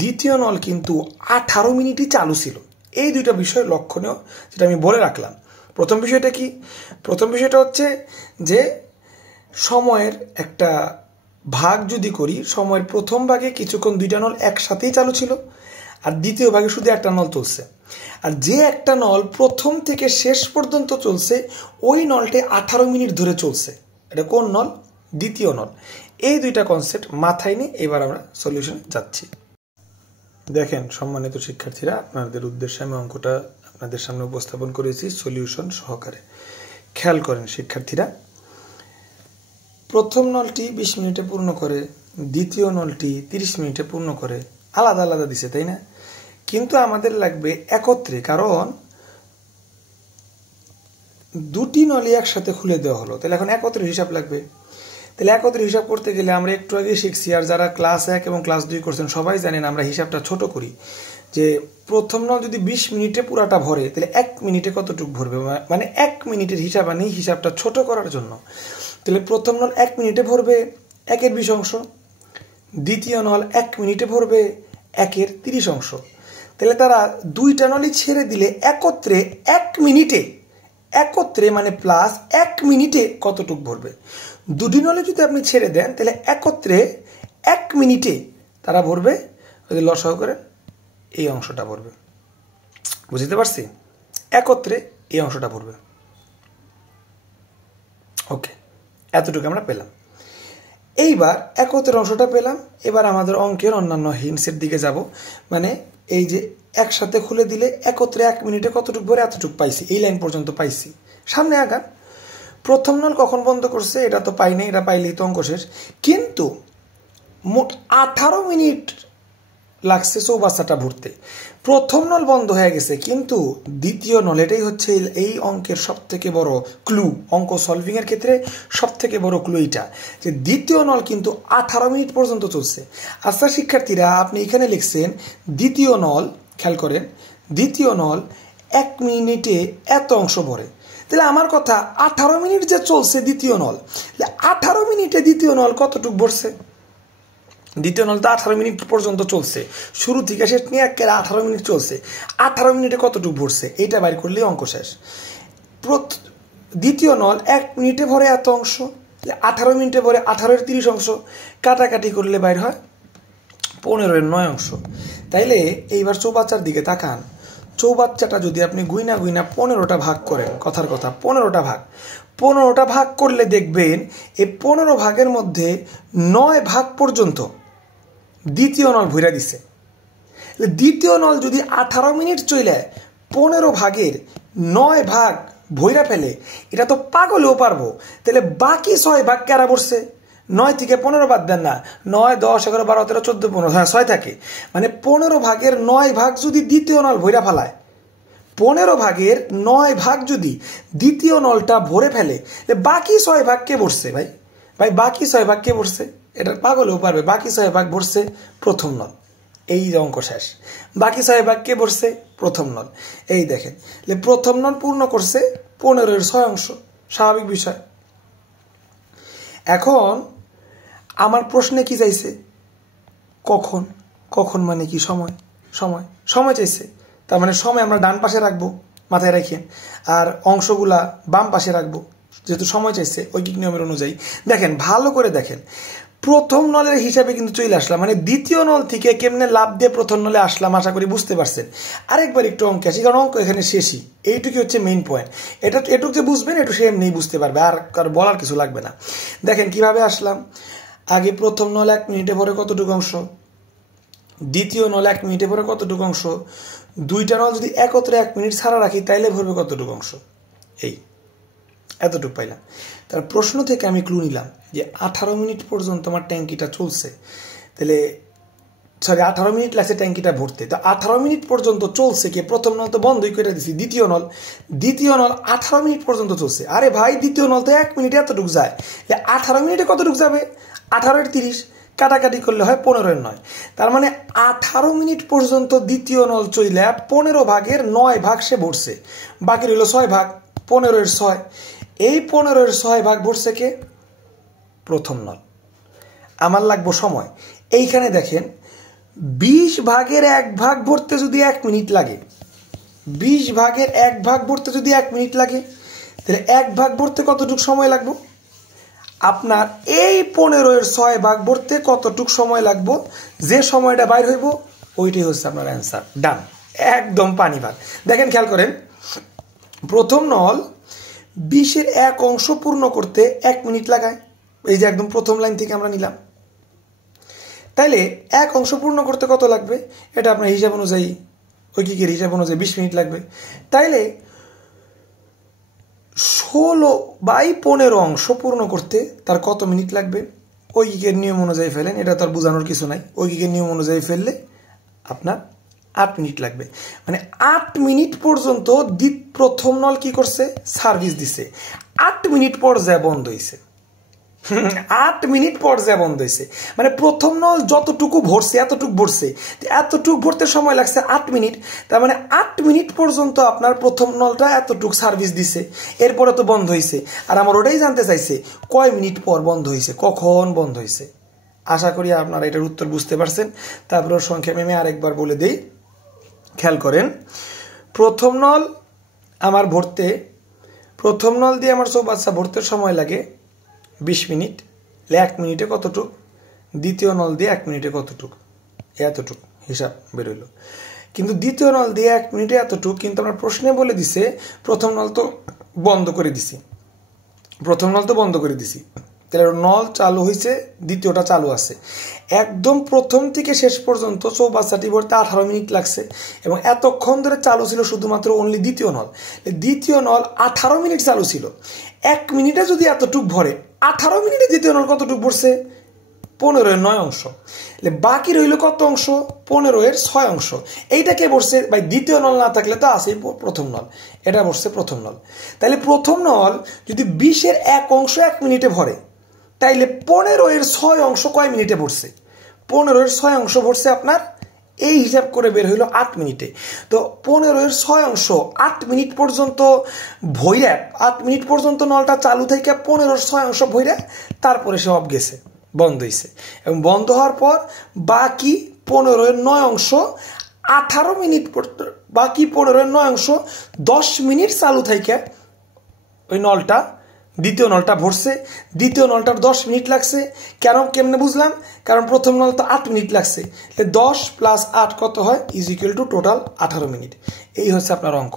দ্বিতীয় নল কিন্তু 18 মিনিটই চালু ছিল। এই দুইটা বিষয় লক্ষণীয়, যেটা আমি বলে রাখলাম। প্রথম বিষয়টা কি? প্রথম বিষয়টা হচ্ছে যে সময়ের একটা ভাগ যদি করি, সময়ের প্রথম ভাগে কিছুক্ষণ দুইটা নল একসাথেই চালু ছিল, আর দ্বিতীয় ভাগে শুধু একটা নল চলছে। আর যে একটা নল প্রথম থেকে শেষ পর্যন্ত চলছে, ওই নলটি 18 মিনিট ধরে চলছে। এটা কোন নল? দ্বিতীয় নল। এই দুইটা কনসেপ্ট মাথায় নিয়ে এবার আমরা সলিউশনে যাচ্ছি। দেখেন সম্মানিত শিক্ষার্থীরা, আপনাদের উদ্দেশ্যে আমি অঙ্কটা আপনাদের সামনে উপস্থাপন করেছি সলিউশন সহকারে। খেয়াল করেন শিক্ষার্থীরা, প্রথম নলটি 20 মিনিটে পূর্ণ করে, দ্বিতীয় নলটি 30 মিনিটে পূর্ণ করে। আলাদা আলাদা দিছে, তাই না? কিন্তু আমাদের লাগবে একত্রে, কারণ দুটি নলই একসাথে খুলে দেওয়া হলো। তাহলে এখন একত্রে হিসাব লাগবে। তাহলে একত্রে হিসাব করতে গেলে আমরা একটু আগে শিখছি, আর যারা ক্লাস 1 এবং ক্লাস 2 করছেন সবাই জানেন আমরা হিসাবটা ছোট করি, যে প্রথম নল যদি 20 মিনিটে পুরাটা ভরে, তাহলে 1 মিনিটে কতটুকু ভরবে, মানে 1 মিনিটের হিসাব আনি, হিসাবটা ছোট করার জন্য। তাহলে প্রথম নল 1 মিনিটে ভরবে 1/20 অংশ, দ্বিতীয় নল 1 মিনিটে ভরবে 1/30 অংশ। তাহলে তারা দুইটা নলই ছেড়ে দিলে একত্রে 1 মিনিটে, একত্রে মানে প্লাস 1 মিনিটে কতটুকু ভরবে। দুটি নলে যদি আপনি ছেড়ে দেন, তাহলে একত্রে 1 মিনিটে তারা ভরবে, যদি লসাগু করেন এই অংশটা ভরবে। বুঝতে পারছি? একত্রে এই অংশটা ভরবে। ওকে, এতটুকু আমরা পেলাম। এইবার একত্রের অংশটা পেলাম। এবার আমাদের অঙ্কের অন্যান্য হিন্টসের দিকে যাব। মানে এই যে একসাথে খুলে দিলে একত্রে 1 মিনিটে কতটুকু ভরে, এতটুকু পাইছি, এই লাইন পর্যন্ত পাইছি। সামনে আগান। প্রথম নল কখন বন্ধ করছে এটা তো পাই নাই, এটা পাইলেই তো অঙ্ক শেষ। কিন্তু মোট 18 মিনিট লাগছে চৌবাচ্চাটা ভরতে। প্রথম নল বন্ধ হয়ে গেছে, কিন্তু দ্বিতীয় নল, এটাই হচ্ছে এই অঙ্কের সব থেকে বড় ক্লু, অঙ্ক সলভিং এর ক্ষেত্রে সব থেকে বড় ক্লু এইটা, যে দ্বিতীয় নল কিন্তু 18 মিনিট পর্যন্ত চলছে। আচ্ছা শিক্ষার্থীরা, আপনি এখানে লিখছেন দ্বিতীয় নল, খেয়াল করেন, দ্বিতীয় নল 1 মিনিটে এত অংশ ভরে। তাহলে আমার কথা, 18 মিনিট যে চলছে দ্বিতীয় নল, 18 মিনিটে দ্বিতীয় নল কতটুক ভরছে? দ্বিতীয় নল তো 18 মিনিট পর্যন্ত চলছে, শুরু থেকে শেষ নিয়ে একেবারে 18 মিনিট চলছে। 18 মিনিটে কতটুকু ভরছে এইটা বাইর করলেই অঙ্ক শেষ। দ্বিতীয় নল 1 মিনিটে ভরে এত অংশ, 18 মিনিটে ভরে 18 30 অংশ, কাটাকাটি করলে বাইর হয় 15 অংশ। তাইলে এইবার চৌবাচ্চার দিকে তাকান। চৌবাচ্চাটা যদি আপনি গুইনা 15টা ভাগ করেন, কথার কথা 15টা ভাগ করলে দেখবেন এই 15 ভাগের মধ্যে 9 ভাগ পর্যন্ত দ্বিতীয় নল ভইরা দিছে। দ্বিতীয় নল যদি 18 মিনিট চলে 15 ভাগের 9 ভাগ ভইরা ফেলে, এটা তো পাগলেও পারবো। তাহলে বাকি 6 ভাগ কারা পড়ছে? 9 থেকে 15 বাদ দেন না, 9 10 11 12 13 14 15, হ্যাঁ 6 থাকে। মানে 15 ভাগের 9 ভাগ যদি দ্বিতীয় নল ভইরা ফেলায়, 15 ভাগের 9 ভাগ যদি দ্বিতীয় নলটা ভরে ফেলে, বাকি 6 ভাগ কে ভরছে? ভাই বাকি 6 ভাগ কে ভরছে? এটা পাগলেও পারবে। বাকি 6 ভাগ ভরছে প্রথম নল। এই অঙ্ক শেষ। বাকি 6 ভাগ কে ভরছে? প্রথম নল। এই দেখেন, প্রথম নল পূর্ণ করছে 15-এর 6 অংশ, স্বাভাবিক বিষয়। এখন আমার প্রশ্নে কি চাইছে? কখন? কখন মানে কি? সময়। সময় সময় চাইছে। তার মানে সময় আমরা ডান পাশে রাখবো, মাথায় রাখেন, আর অংশগুলা বাম পাশে রাখবো, যেহেতু সময় চাইছে ঐকিক নিয়মের অনুযায়ী। দেখেন, ভালো করে দেখেন, প্রথম নলের হিসাবে কিন্তু চলে আসলাম, মানে দ্বিতীয় নল থেকে কেমনে লাভ দিয়ে প্রথম নলে আসলাম, আশা করি বুঝতে পারছেন। আরেকবার একটু অঙ্কে আসি, কারণ অঙ্ক এখানে শেষই, এইটুকু হচ্ছে মেইন পয়েন্ট। এটুকু যে বুঝবেন, একটু সে এমনি বুঝতে পারবে, আর কারো বলার কিছু লাগবে না। দেখেন কিভাবে আসলাম। আগে প্রথম নল 1 মিনিটে ভরে কতটুকু অংশ, দ্বিতীয় নল 1 মিনিটে ভরে কতটুকু অংশ, দুইটা নল যদি একত্রে 1 মিনিট ছাড়া রাখি তাইলে ভরবে কতটুকু অংশ, এই এতটুকু পাইলাম। তার প্রশ্ন থেকে আমি ক্লু নিলাম যে 18 মিনিট পর্যন্ত আমার ট্যাঙ্কিটা চলছে, তাহলে 18 মিনিট লাগছে ট্যাঙ্কিটা ভরতে। তো 18 মিনিট পর্যন্ত চলছে কি? প্রথম নল তো বন্ধই করে দিছি, দ্বিতীয় নল 18 মিনিট পর্যন্ত চলছে। আরে ভাই, দ্বিতীয় নল তো 1 মিনিটে এতটুকু যায়, 18 মিনিটে কতটুকু যাবে? 18-এর 30, কাটাকাটি করলে হয় 15-এর 9। তার মানে 18 মিনিট পর্যন্ত দ্বিতীয় নল চইলে 15 ভাগের 9 ভাগ সে ভরছে, বাকি রইল 6 ভাগ, 15-এর 6। এই 15-এর 6 ভাগ ভরছে কে? প্রথম নল। আমার লাগবো সময়। এইখানে দেখেন, 20 ভাগের 1 ভাগ ভরতে যদি 1 মিনিট লাগে, 20 ভাগের 1 ভাগ ভরতে যদি 1 মিনিট লাগে, তাহলে 1 ভাগ ভরতে কতটুকু সময় লাগবে? আপনার এই 15-এর 6 ভাগ ভরতে কতটুক সময় লাগবে, যে সময়টা বাইর হইব ওইটাই হচ্ছে আপনার অ্যান্সার। ডান, একদম পানি ভাগ। দেখেন, খেয়াল করেন, প্রথম নল 20-এর 1 অংশ পূর্ণ করতে 1 মিনিট লাগায়। এই যে একদম প্রথম লাইন থেকে আমরা নিলাম। তাইলে 1 অংশ পূর্ণ করতে কত লাগবে? এটা আপনার হিসাব অনুযায়ী, ঐকিকের হিসাব অনুযায়ী 20 মিনিট লাগবে। তাইলে 16/15 অংশ পূর্ণ করতে তার কত মিনিট লাগবে? ঐকিকের নিয়ম অনুযায়ী ফেলেন, এটা তার বোঝানোর কিছু নাই। ঐকিকের নিয়ম অনুযায়ী ফেললে আপনার 8 মিনিট লাগবে। মানে 8 মিনিট পর্যন্ত প্রথম নল কি করছে? সার্ভিস দিছে। 8 মিনিট পর যা বন্ধ হয়েছে, 8 মিনিট পর যা বন্ধ হয়েছে। মানে প্রথম নল যতটুকু ভরছে এতটুকু ভরছে, এতটুকু ভরতে সময় লাগছে 8 মিনিট। তার মানে 8 মিনিট পর্যন্ত আপনার প্রথম নলটা এতটুকু সার্ভিস দিছে, এরপরে তো বন্ধ হয়েছে। আর আমার ওটাই জানতে চাইছে কয় মিনিট পর বন্ধ হয়েছে, কখন বন্ধ হয়েছে। আশা করি আপনারা এটার উত্তর বুঝতে পারছেন। তারপরে সংক্ষেপে আমি আরেকবার বলে দিই, খেয়াল করেন। প্রথম নল আমার ভরতে, প্রথম নল দিয়ে আমার চৌবাচ্চা ভরতে সময় লাগে 20 মিনিট, 1 মিনিটে কতটুক? দ্বিতীয় নল দিয়ে 1 মিনিটে কতটুক? এতটুক হিসাব বেরোইল। কিন্তু দ্বিতীয় নল দিয়ে 1 মিনিটে এতটুক, কিন্তু আমরা প্রশ্নে বলে দিছে প্রথম নল তো বন্ধ করে দিছি, প্রথম নল তো বন্ধ করে দিছি, তাহলে নল চালু হয়েছে, দ্বিতীয়টা চালু আছে। একদম প্রথম থেকে শেষ পর্যন্ত চৌবাচ্চাটি ভরতে 18 মিনিট লাগছে, এবং এতক্ষণ ধরে চালু ছিল শুধুমাত্র অনলি দ্বিতীয় নল। দ্বিতীয় নল 18 মিনিট চালু ছিল। 1 মিনিটে যদি এতটুক ভরে, 18 মিনিটে দ্বিতীয় নল কতটুক ভরছে? 15-এর 9 অংশ। বাকি রইল কত অংশ? 15-এর 6 অংশ। এইটাকে বসছে ভাই দ্বিতীয় নল না থাকলে তো আসেই প্রথম নল, এটা বসছে প্রথম নল। তাহলে প্রথম নল যদি 20-এর 1 অংশ 1 মিনিটে ভরে, তাইলে 15-এর 6 অংশ কয় মিনিটে ভরছে? 15-এর 6 অংশ ভরছে আপনার, এই হিসাব করে বের হইল 8 মিনিটে। তো 15-এর 6 অংশ 8 মিনিট পর্যন্ত ভইরা, 8 মিনিট পর্যন্ত নলটা চালু থেকে 15-এর 6 অংশ ভইরা তারপরে সে অফ গেছে, বন্ধ হয়েছে। এবং বন্ধ হওয়ার পর বাকি 15-এর 9 অংশ 18 মিনিট, বাকি 15-এর 9 অংশ 10 মিনিট চালু থেকে ওই নলটা, দ্বিতীয় নলটা ভরছে। দ্বিতীয় নলটার 10 মিনিট লাগছে। কেমনে বুঝলাম? কারণ প্রথম নল তো 8 মিনিট লাগছে, 10 + 8 কত হয়? = টোটাল 18 মিনিট। এই হচ্ছে আপনার অঙ্ক।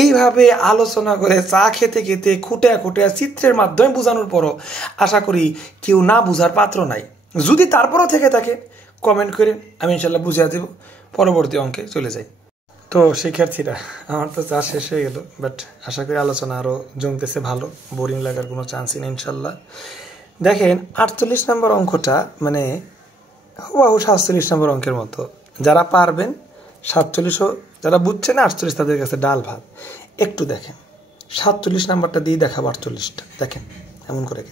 এইভাবে আলোচনা করে চা খেতে খেতে খুঁটে খুঁটে চিত্রের মাধ্যমে বোঝানোর পরও আশা করি কেউ না বুঝার পাত্র নাই। যদি তারপরও থেকে থাকে কমেন্ট করে, আমি ইনশাল্লাহ বুঝিয়ে দেব। পরবর্তী অঙ্কে চলে যাই। তো শিক্ষার্থীরা, আমার তো চা শেষ হয়ে গেল, বাট আশা করি আলোচনা আরও জমতেছে ভালো, বোরিং লাগার কোনো চান্সই নেই ইনশাল্লাহ। দেখেন 48 নম্বর অঙ্কটা মানে হুবাহু 47 নম্বর অঙ্কের মতো। যারা পারবেন 47ও, যারা বুঝছে না 48 তাদের কাছে ডাল ভাত। একটু দেখেন 47 নাম্বারটা দিয়ে দেখাবো 48টা, দেখেন এমন করে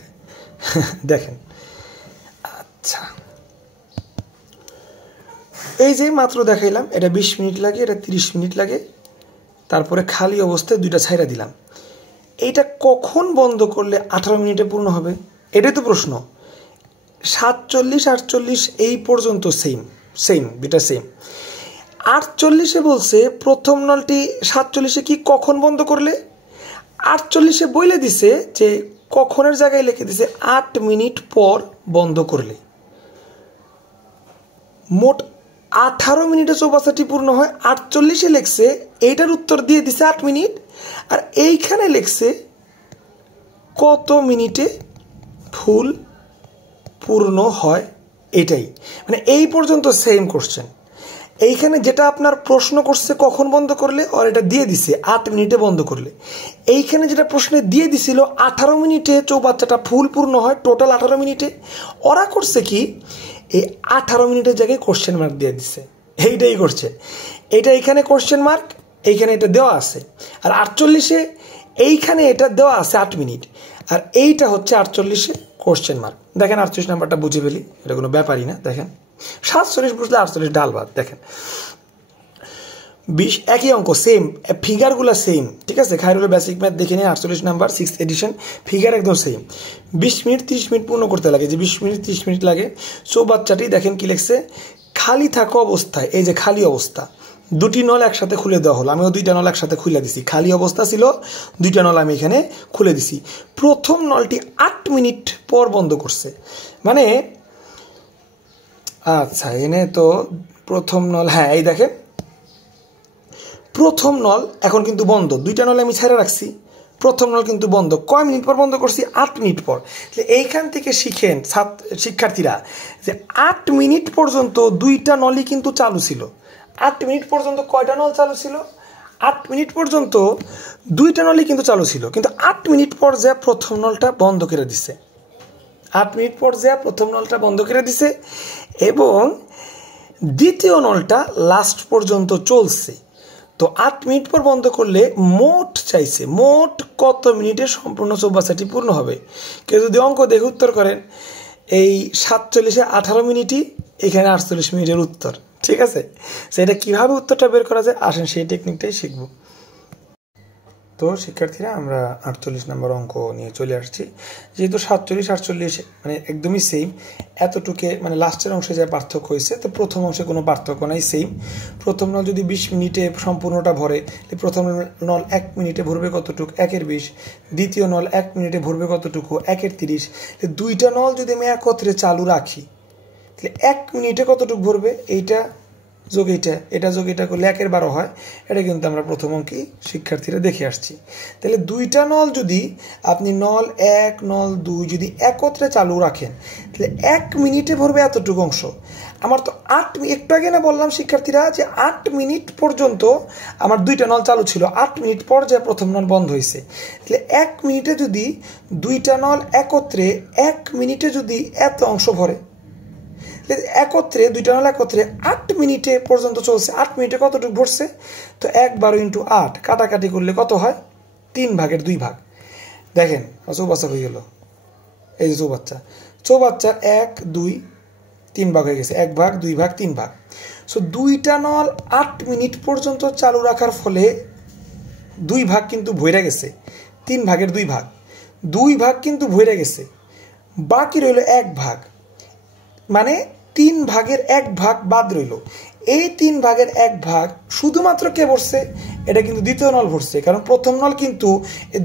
দেখেন। আচ্ছা, এই যে মাত্র দেখাইলাম, এটা 20 মিনিট লাগে, এটা 30 মিনিট লাগে। তারপরে খালি অবস্থায় 2টা ছাইরা দিলাম। এইটা কখন বন্ধ করলে 18 মিনিটে পূর্ণ হবে? এটাই তো প্রশ্ন। 47, 48 এই পর্যন্ত সেম, দুটা সেম। 48-এ বলছে প্রথম নলটি 47-এ কি কখন বন্ধ করলে? 48-এ বলে দিছে যে কখনের জায়গায় লিখে দিছে 8 মিনিট পর বন্ধ করলে। মোট 18 মিনিটে চৌবাচ্চাটি পূর্ণ হয়। 48-এ লেখছে, এইটার উত্তর দিয়ে দিছে 8 মিনিট, আর এইখানে লেখছে কত মিনিটে ফুল পূর্ণ হয়। এটাই মানে এই পর্যন্ত সেম কোশ্চেন। এইখানে যেটা আপনার প্রশ্ন করছে কখন বন্ধ করলে, আর এটা দিয়ে দিছে 8 মিনিটে বন্ধ করলে। এইখানে যেটা প্রশ্নে দিয়ে দিছিল 18 মিনিটে চৌবাচ্চাটা ফুল পূর্ণ হয়, টোটাল 18 মিনিটে। ওরা করছে কি, এই 18 মিনিটের জায়গায় কোশ্চেন মার্ক দিয়ে দিচ্ছে। এইটাই করছে, এটা এইখানে কোশ্চেন মার্ক, এইখানে এটা দেওয়া আছে। আর 48-এ এইখানে এটা দেওয়া আছে 8 মিনিট, আর এইটা হচ্ছে 48-এ কোশ্চেন মার্ক। দেখেন 48 নাম্বারটা বুঝে ফেলি, এটা কোনো ব্যাপারই না। দেখেন 47 বুঝলে 48 ডাল ভাত। দেখেন 20 একই অঙ্ক, সেম ফিগারগুলো সেম, ঠিক আছে। খায়রুলের বেসিক ম্যাথ দেখে নিন, 48 নাম্বার 6th এডিশন, ফিগার একদম সেম। 20 মিনিট 30 মিনিট পূর্ণ করতে লাগে, যে 20 মিনিট 30 মিনিট লাগে। চৌবাচ্চাটি দেখেন কি লিখছে, খালি থাকা অবস্থায়, এই যে খালি অবস্থা, 2টি নল একসাথে খুলে দেওয়া হলো। আমিও 2টা নল একসাথে খুলে দিছি, খালি অবস্থা ছিল, 2টা নল আমি এখানে খুলে দিছি। প্রথম নলটি 8 মিনিট পর বন্ধ করছে, মানে আচ্ছা এনে তো প্রথম নল, হ্যাঁ এই দেখেন প্রথম নল এখন কিন্তু বন্ধ। 2টা নল আমি ছেড়ে রাখছি, প্রথম নল কিন্তু বন্ধ। কয় মিনিট পর বন্ধ করছি? 8 মিনিট পর। এইখান থেকে শিখেন শিক্ষার্থীরা যে 8 মিনিট পর্যন্ত 2টা নলই কিন্তু চালু ছিল। 8 মিনিট পর্যন্ত কয়টা নল চালু ছিল? 8 মিনিট পর্যন্ত 2টা নলই কিন্তু চালু ছিল, কিন্তু 8 মিনিট পর যা প্রথম নলটা বন্ধ করে দিছে। 8 মিনিট পর যা প্রথম নলটা বন্ধ করে দিছে, এবং দ্বিতীয় নলটা লাস্ট পর্যন্ত চলছে। তো 8 মিনিট পর বন্ধ করলে মোট চাইছে, মোট কত মিনিটে সম্পূর্ণ চৌবাচ্চাটি পূর্ণ হবে। কেউ যদি অঙ্ক দেখে উত্তর করেন, এই 47-এ 18 মিনিটই, এখানে 48 মিনিটের উত্তর, ঠিক আছে। সেটা কিভাবে উত্তরটা বের করা যায়, আসেন সেই টেকনিকটাই শিখব। তো শিক্ষার্থীরা, আমরা 48 নম্বর অঙ্ক নিয়ে চলে আসছি। যেহেতু 47 48 মানে একদমই সেম, এতটুকে মানে লাস্টের অংশে যা পার্থক্য হয়েছে, তো প্রথম অংশে কোনো পার্থক্য নাই, সেম। প্রথম নল যদি 20 মিনিটে সম্পূর্ণটা ভরে, প্রথম নল 1 মিনিটে ভরবে কতটুকু? 1-এর 20। দ্বিতীয় নল 1 মিনিটে ভরবে কতটুকু? 1-এর 30। 2টা নল যদি আমি একত্রে চালু রাখি, তাহলে 1 মিনিটে কতটুকু ভরবে? এইটা যোগ এইটা, এটা যোগ এটা করলে 1-এর 12 হয়। এটা কিন্তু আমরা প্রথম অঙ্কেই শিক্ষার্থীরা দেখে আসছি। তাহলে 2টা নল যদি আপনি নল 1 নল 2 যদি একত্রে চালু রাখেন, তাহলে 1 মিনিটে ভরবে এতটুকু অংশ। আমার তো 8 একটু আগে না বললাম শিক্ষার্থীরা যে 8 মিনিট পর্যন্ত আমার 2টা নল চালু ছিল, 8 মিনিট পর যে প্রথম নল বন্ধ হয়েছে। তাহলে 1 মিনিটে যদি 2টা নল একত্রে 1 মিনিটে যদি এত অংশ ভরে, একত্রে দুইটা নল একত্রে 8 মিনিটে পর্যন্ত চলছে। 8 মিনিটে কতটুকু ভরছে? তো 1/12 × 8 কাটাকাটি করলে কত হয়? 3/2 দেখেন চৌবাচ্চা হয়ে গেল। এই যে চৌবাচ্চার 1 2 3 ভাগ হয়ে গেছে, 1 ভাগ 2 ভাগ 3 ভাগ। সো দুইটা নল 8 মিনিট পর্যন্ত চালু রাখার ফলে 2 ভাগ কিন্তু ভরে গেছে, 3/2 ভাগ, 2 ভাগ কিন্তু ভরে গেছে, বাকি রইল 1 ভাগ, মানে 3/1 ভাগ বাদ রইল। এই 3/1 ভাগ শুধুমাত্র কে ভরছে? এটা কিন্তু দ্বিতীয় নল ভরছে, কারণ প্রথম নল কিন্তু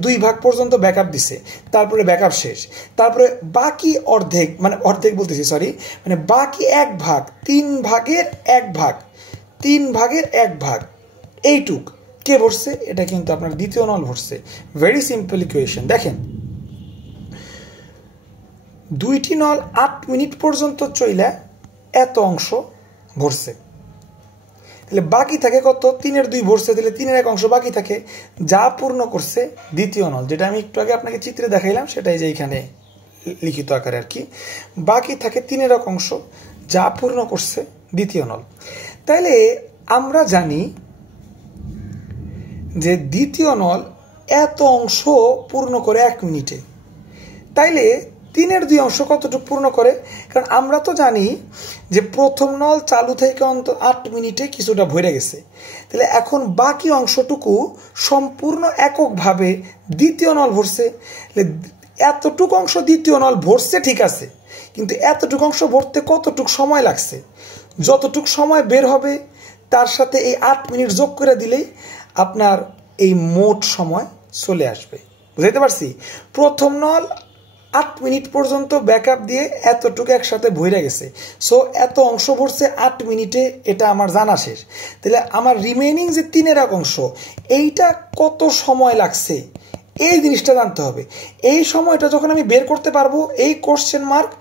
2 ভাগ পর্যন্ত ব্যাকআপ দিছে, তারপরে ব্যাকআপ শেষ, তারপরে বাকি অর্ধেক, মানে অর্ধেক বলতেছি সরি, মানে বাকি 1 ভাগ, 3/1 ভাগ, 3/1 ভাগ এইটুক কে ভরছে? এটা কিন্তু আপনার দ্বিতীয় নল ভরছে। Very simple equation. দেখেন দুইটি নল 8 মিনিট পর্যন্ত চইলা এত অংশ ভরছে, তাহলে বাকি থাকে কত? 3/2 ভরছে, তাহলে 3/1 অংশ বাকি থাকে, যা পূর্ণ করছে দ্বিতীয় নল, যেটা আমি একটু আগে আপনাকে চিত্রে দেখাইলাম সেটাই যে এখানে লিখিত আকারে আর কি। বাকি থাকে 3/1 অংশ, যা পূর্ণ করছে দ্বিতীয় নল। তাইলে আমরা জানি যে দ্বিতীয় নল এত অংশ পূর্ণ করে 1 মিনিটে, তাইলে 3/2 অংশ কতটুকু পূর্ণ করে? কারণ আমরা তো জানি যে প্রথম নল চালু থেকে অন্তত 8 মিনিটে কিছুটা ভরে গেছে, তাহলে এখন বাকি অংশটুকু সম্পূর্ণ এককভাবে দ্বিতীয় নল ভরছে। এতটুকু অংশ দ্বিতীয় নল ভরছে ঠিক আছে, কিন্তু এতটুকু অংশ ভরতে কতটুকু সময় লাগছে? যতটুকু সময় বের হবে তার সাথে এই 8 মিনিট যোগ করে দিলেই আপনার এই মোট সময় চলে আসবে। বুঝাইতে পারছি? প্রথম নল 8 মিনিট পর্যন্ত ব্যাকআপ দিয়ে এতটুকু একসাথে ভরে গেছে, সো এত অংশ ভরছে 8 মিনিটে, এটা আমার জানা শেষ। তাহলে আমার রিমেইনিং যে 3/1 অংশ, এইটা কত সময় লাগছে এই জিনিসটা জানতে হবে। এই সময়টা যখন আমি বের করতে পারবো, এই কোশ্চেন মার্ক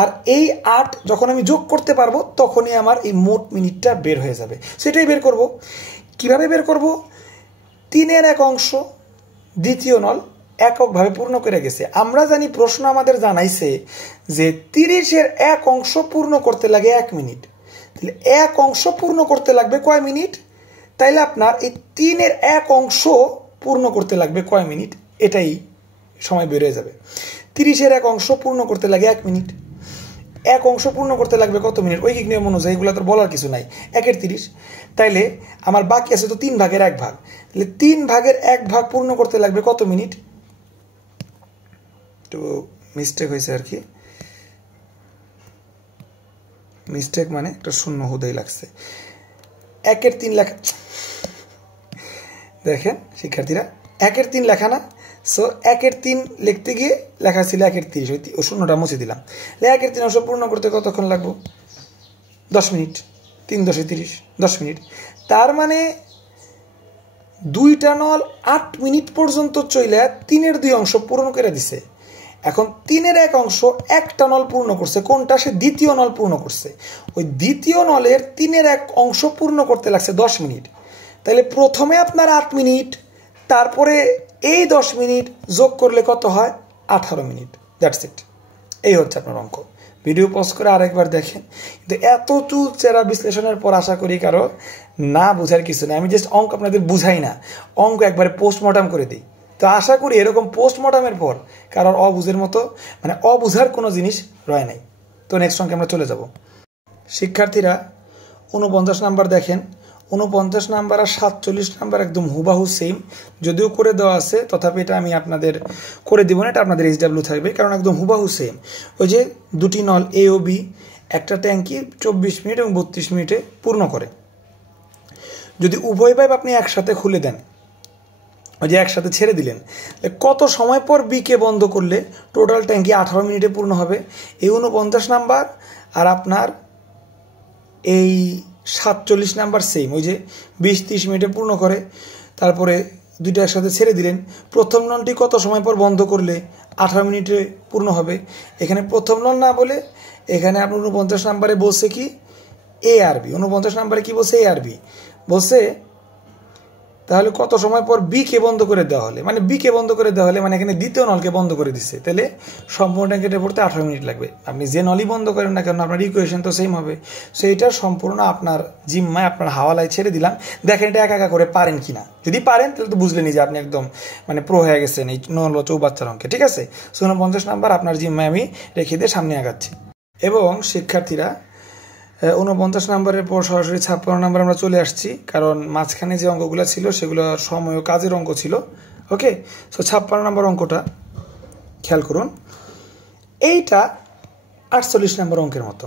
আর এই 8 যখন আমি যোগ করতে পারবো, তখনই আমার এই মোট মিনিটটা বের হয়ে যাবে। সেটাই বের করব। কিভাবে বের করব? 3/1 অংশ দ্বিতীয় নল এককভাবে পূর্ণ করে গেছে। আমরা জানি প্রশ্ন আমাদের জানাইছে যে 30/1 অংশ পূর্ণ করতে লাগে 1 মিনিট, তাহলে 1 অংশ পূর্ণ করতে লাগবে কয় মিনিট? তাইলে আপনার এই 3/1 অংশ পূর্ণ করতে লাগবে কয় মিনিট? এটাই সময় বের হয়ে যাবে। 30/1 অংশ পূর্ণ করতে লাগে 1 মিনিট, 1 অংশ পূর্ণ করতে লাগবে কত মিনিট? ঐকিক নিয়ম অনুযায়ী এগুলো তো বলার কিছু নাই, 1/30। তাইলে আমার বাকি আছে তো 3/1 ভাগ, তাহলে 3/1 ভাগ পূর্ণ করতে লাগবে কত মিনিট? একটু মিস্টেক হয়েছে আর কি, মিস্টেক মানে একটা শূন্য হুদেই লাগছে। 1/3 লেখা, দেখেন শিক্ষার্থীরা 1/3 লেখা না, সো 1/3 লিখতে গিয়ে লেখা ছিল 1/30, ও শূন্যটা মুছে দিলাম। 1/3 অংশ পূর্ণ করতে কতক্ষণ লাগবে? 10 মিনিট। 3 × 10 = 30, 10 মিনিট। তার মানে দুইটা নল 8 মিনিট পর্যন্ত চইলে 3/2 অংশ পূরণ করে দিছে। এখন 3/1 অংশ একটা নল পূর্ণ করছে, কোনটা? সে দ্বিতীয় নল পূর্ণ করছে। ওই দ্বিতীয় নলের 3/1 অংশ পূর্ণ করতে লাগছে 10 মিনিট। তাহলে প্রথমে আপনার 8 মিনিট, তারপরে এই 10 মিনিট যোগ করলে কত হয়? 18 মিনিট। That's it. এই হচ্ছে আপনার অঙ্ক। ভিডিও পজ করে আরেকবার দেখেন। কিন্তু এত চুলচেরা বিশ্লেষণের পর আশা করি কারো না বোঝার কিছু নেই। আমি জাস্ট অঙ্ক আপনাদের বুঝাই না, অঙ্ক একবারে পোস্টমর্টম করে দিই। তো আশা করি এরকম পোস্টমর্টমের পর কারোর অবুঝের মতো, মানে অবুঝার কোনো জিনিস রয় নাই। তো নেক্সট অঙ্কে আমরা চলে যাব। শিক্ষার্থীরা 49 নাম্বার দেখেন। 49 নাম্বার আর 47 নাম্বার একদম হুবাহু সেম, যদিও করে দেওয়া আছে, তথাপি এটা আমি আপনাদের করে দিব না, এটা আপনাদের SW থাকবে, কারণ একদম হুবাহু সেম। ওই যে দুটি নল A ও B একটা ট্যাঙ্কি 24 মিনিট এবং 32 মিনিটে পূর্ণ করে। যদি উভয় পাইপ আপনি একসাথে খুলে দেন, ওই যে একসাথে ছেড়ে দিলেন, কত সময় পর বিকে বন্ধ করলে টোটাল ট্যাঙ্কি 18 মিনিটে পূর্ণ হবে? এই 49 নাম্বার আর আপনার এই 47 নাম্বার সেম, ওই যে 20-30 মিনিটে পূর্ণ করে, তারপরে দুইটা একসাথে ছেড়ে দিলেন। প্রথম নলটি কত সময় পর বন্ধ করলে 18 মিনিটে পূর্ণ হবে? এখানে প্রথম নল না বলে এখানে আপনার 49 নাম্বারে বলছে কি A আর B। 49 নাম্বারে কি বলছে? A আর B বলছে তাহলে কত সময় পর বি কে বন্ধ করে দেওয়া হলে, মানে বি কে বন্ধ করে দেওয়া হলে মানে এখানে দ্বিতীয় নলকে বন্ধ করে দিচ্ছে, তাহলে সম্পূর্ণ ট্যাঙ্কিটা ভরতে 18 মিনিট লাগবে। আপনি যে নলই বন্ধ করেন না কেন আপনার ইকুয়েশন তো সেম হবে। সো এটা সম্পূর্ণ আপনার জিম্মায়, আপনার হাওয়ালায় ছেড়ে দিলাম। দেখেন এটা একা একা করে পারেন কিনা, যদি পারেন তাহলে তো বুঝলেনি যে আপনি একদম মানে প্রো হয়ে গেছেন এই নল চৌবাচ্চার অঙ্কে, ঠিক আছে। 49 নাম্বার আপনার জিম্মায় আমি রেখে দিয়ে সামনে আগাচ্ছি। এবং শিক্ষার্থীরা 49 নাম্বারের পর সরাসরি 56 নাম্বার আমরা চলে আসছি, কারণ মাঝখানে যে অঙ্কগুলো ছিল সেগুলো সময় ও কাজের অঙ্ক ছিল। ওকে, সো 56 নাম্বার অঙ্কটা খেয়াল করুন। এইটা 48 নাম্বার অঙ্কের মতো।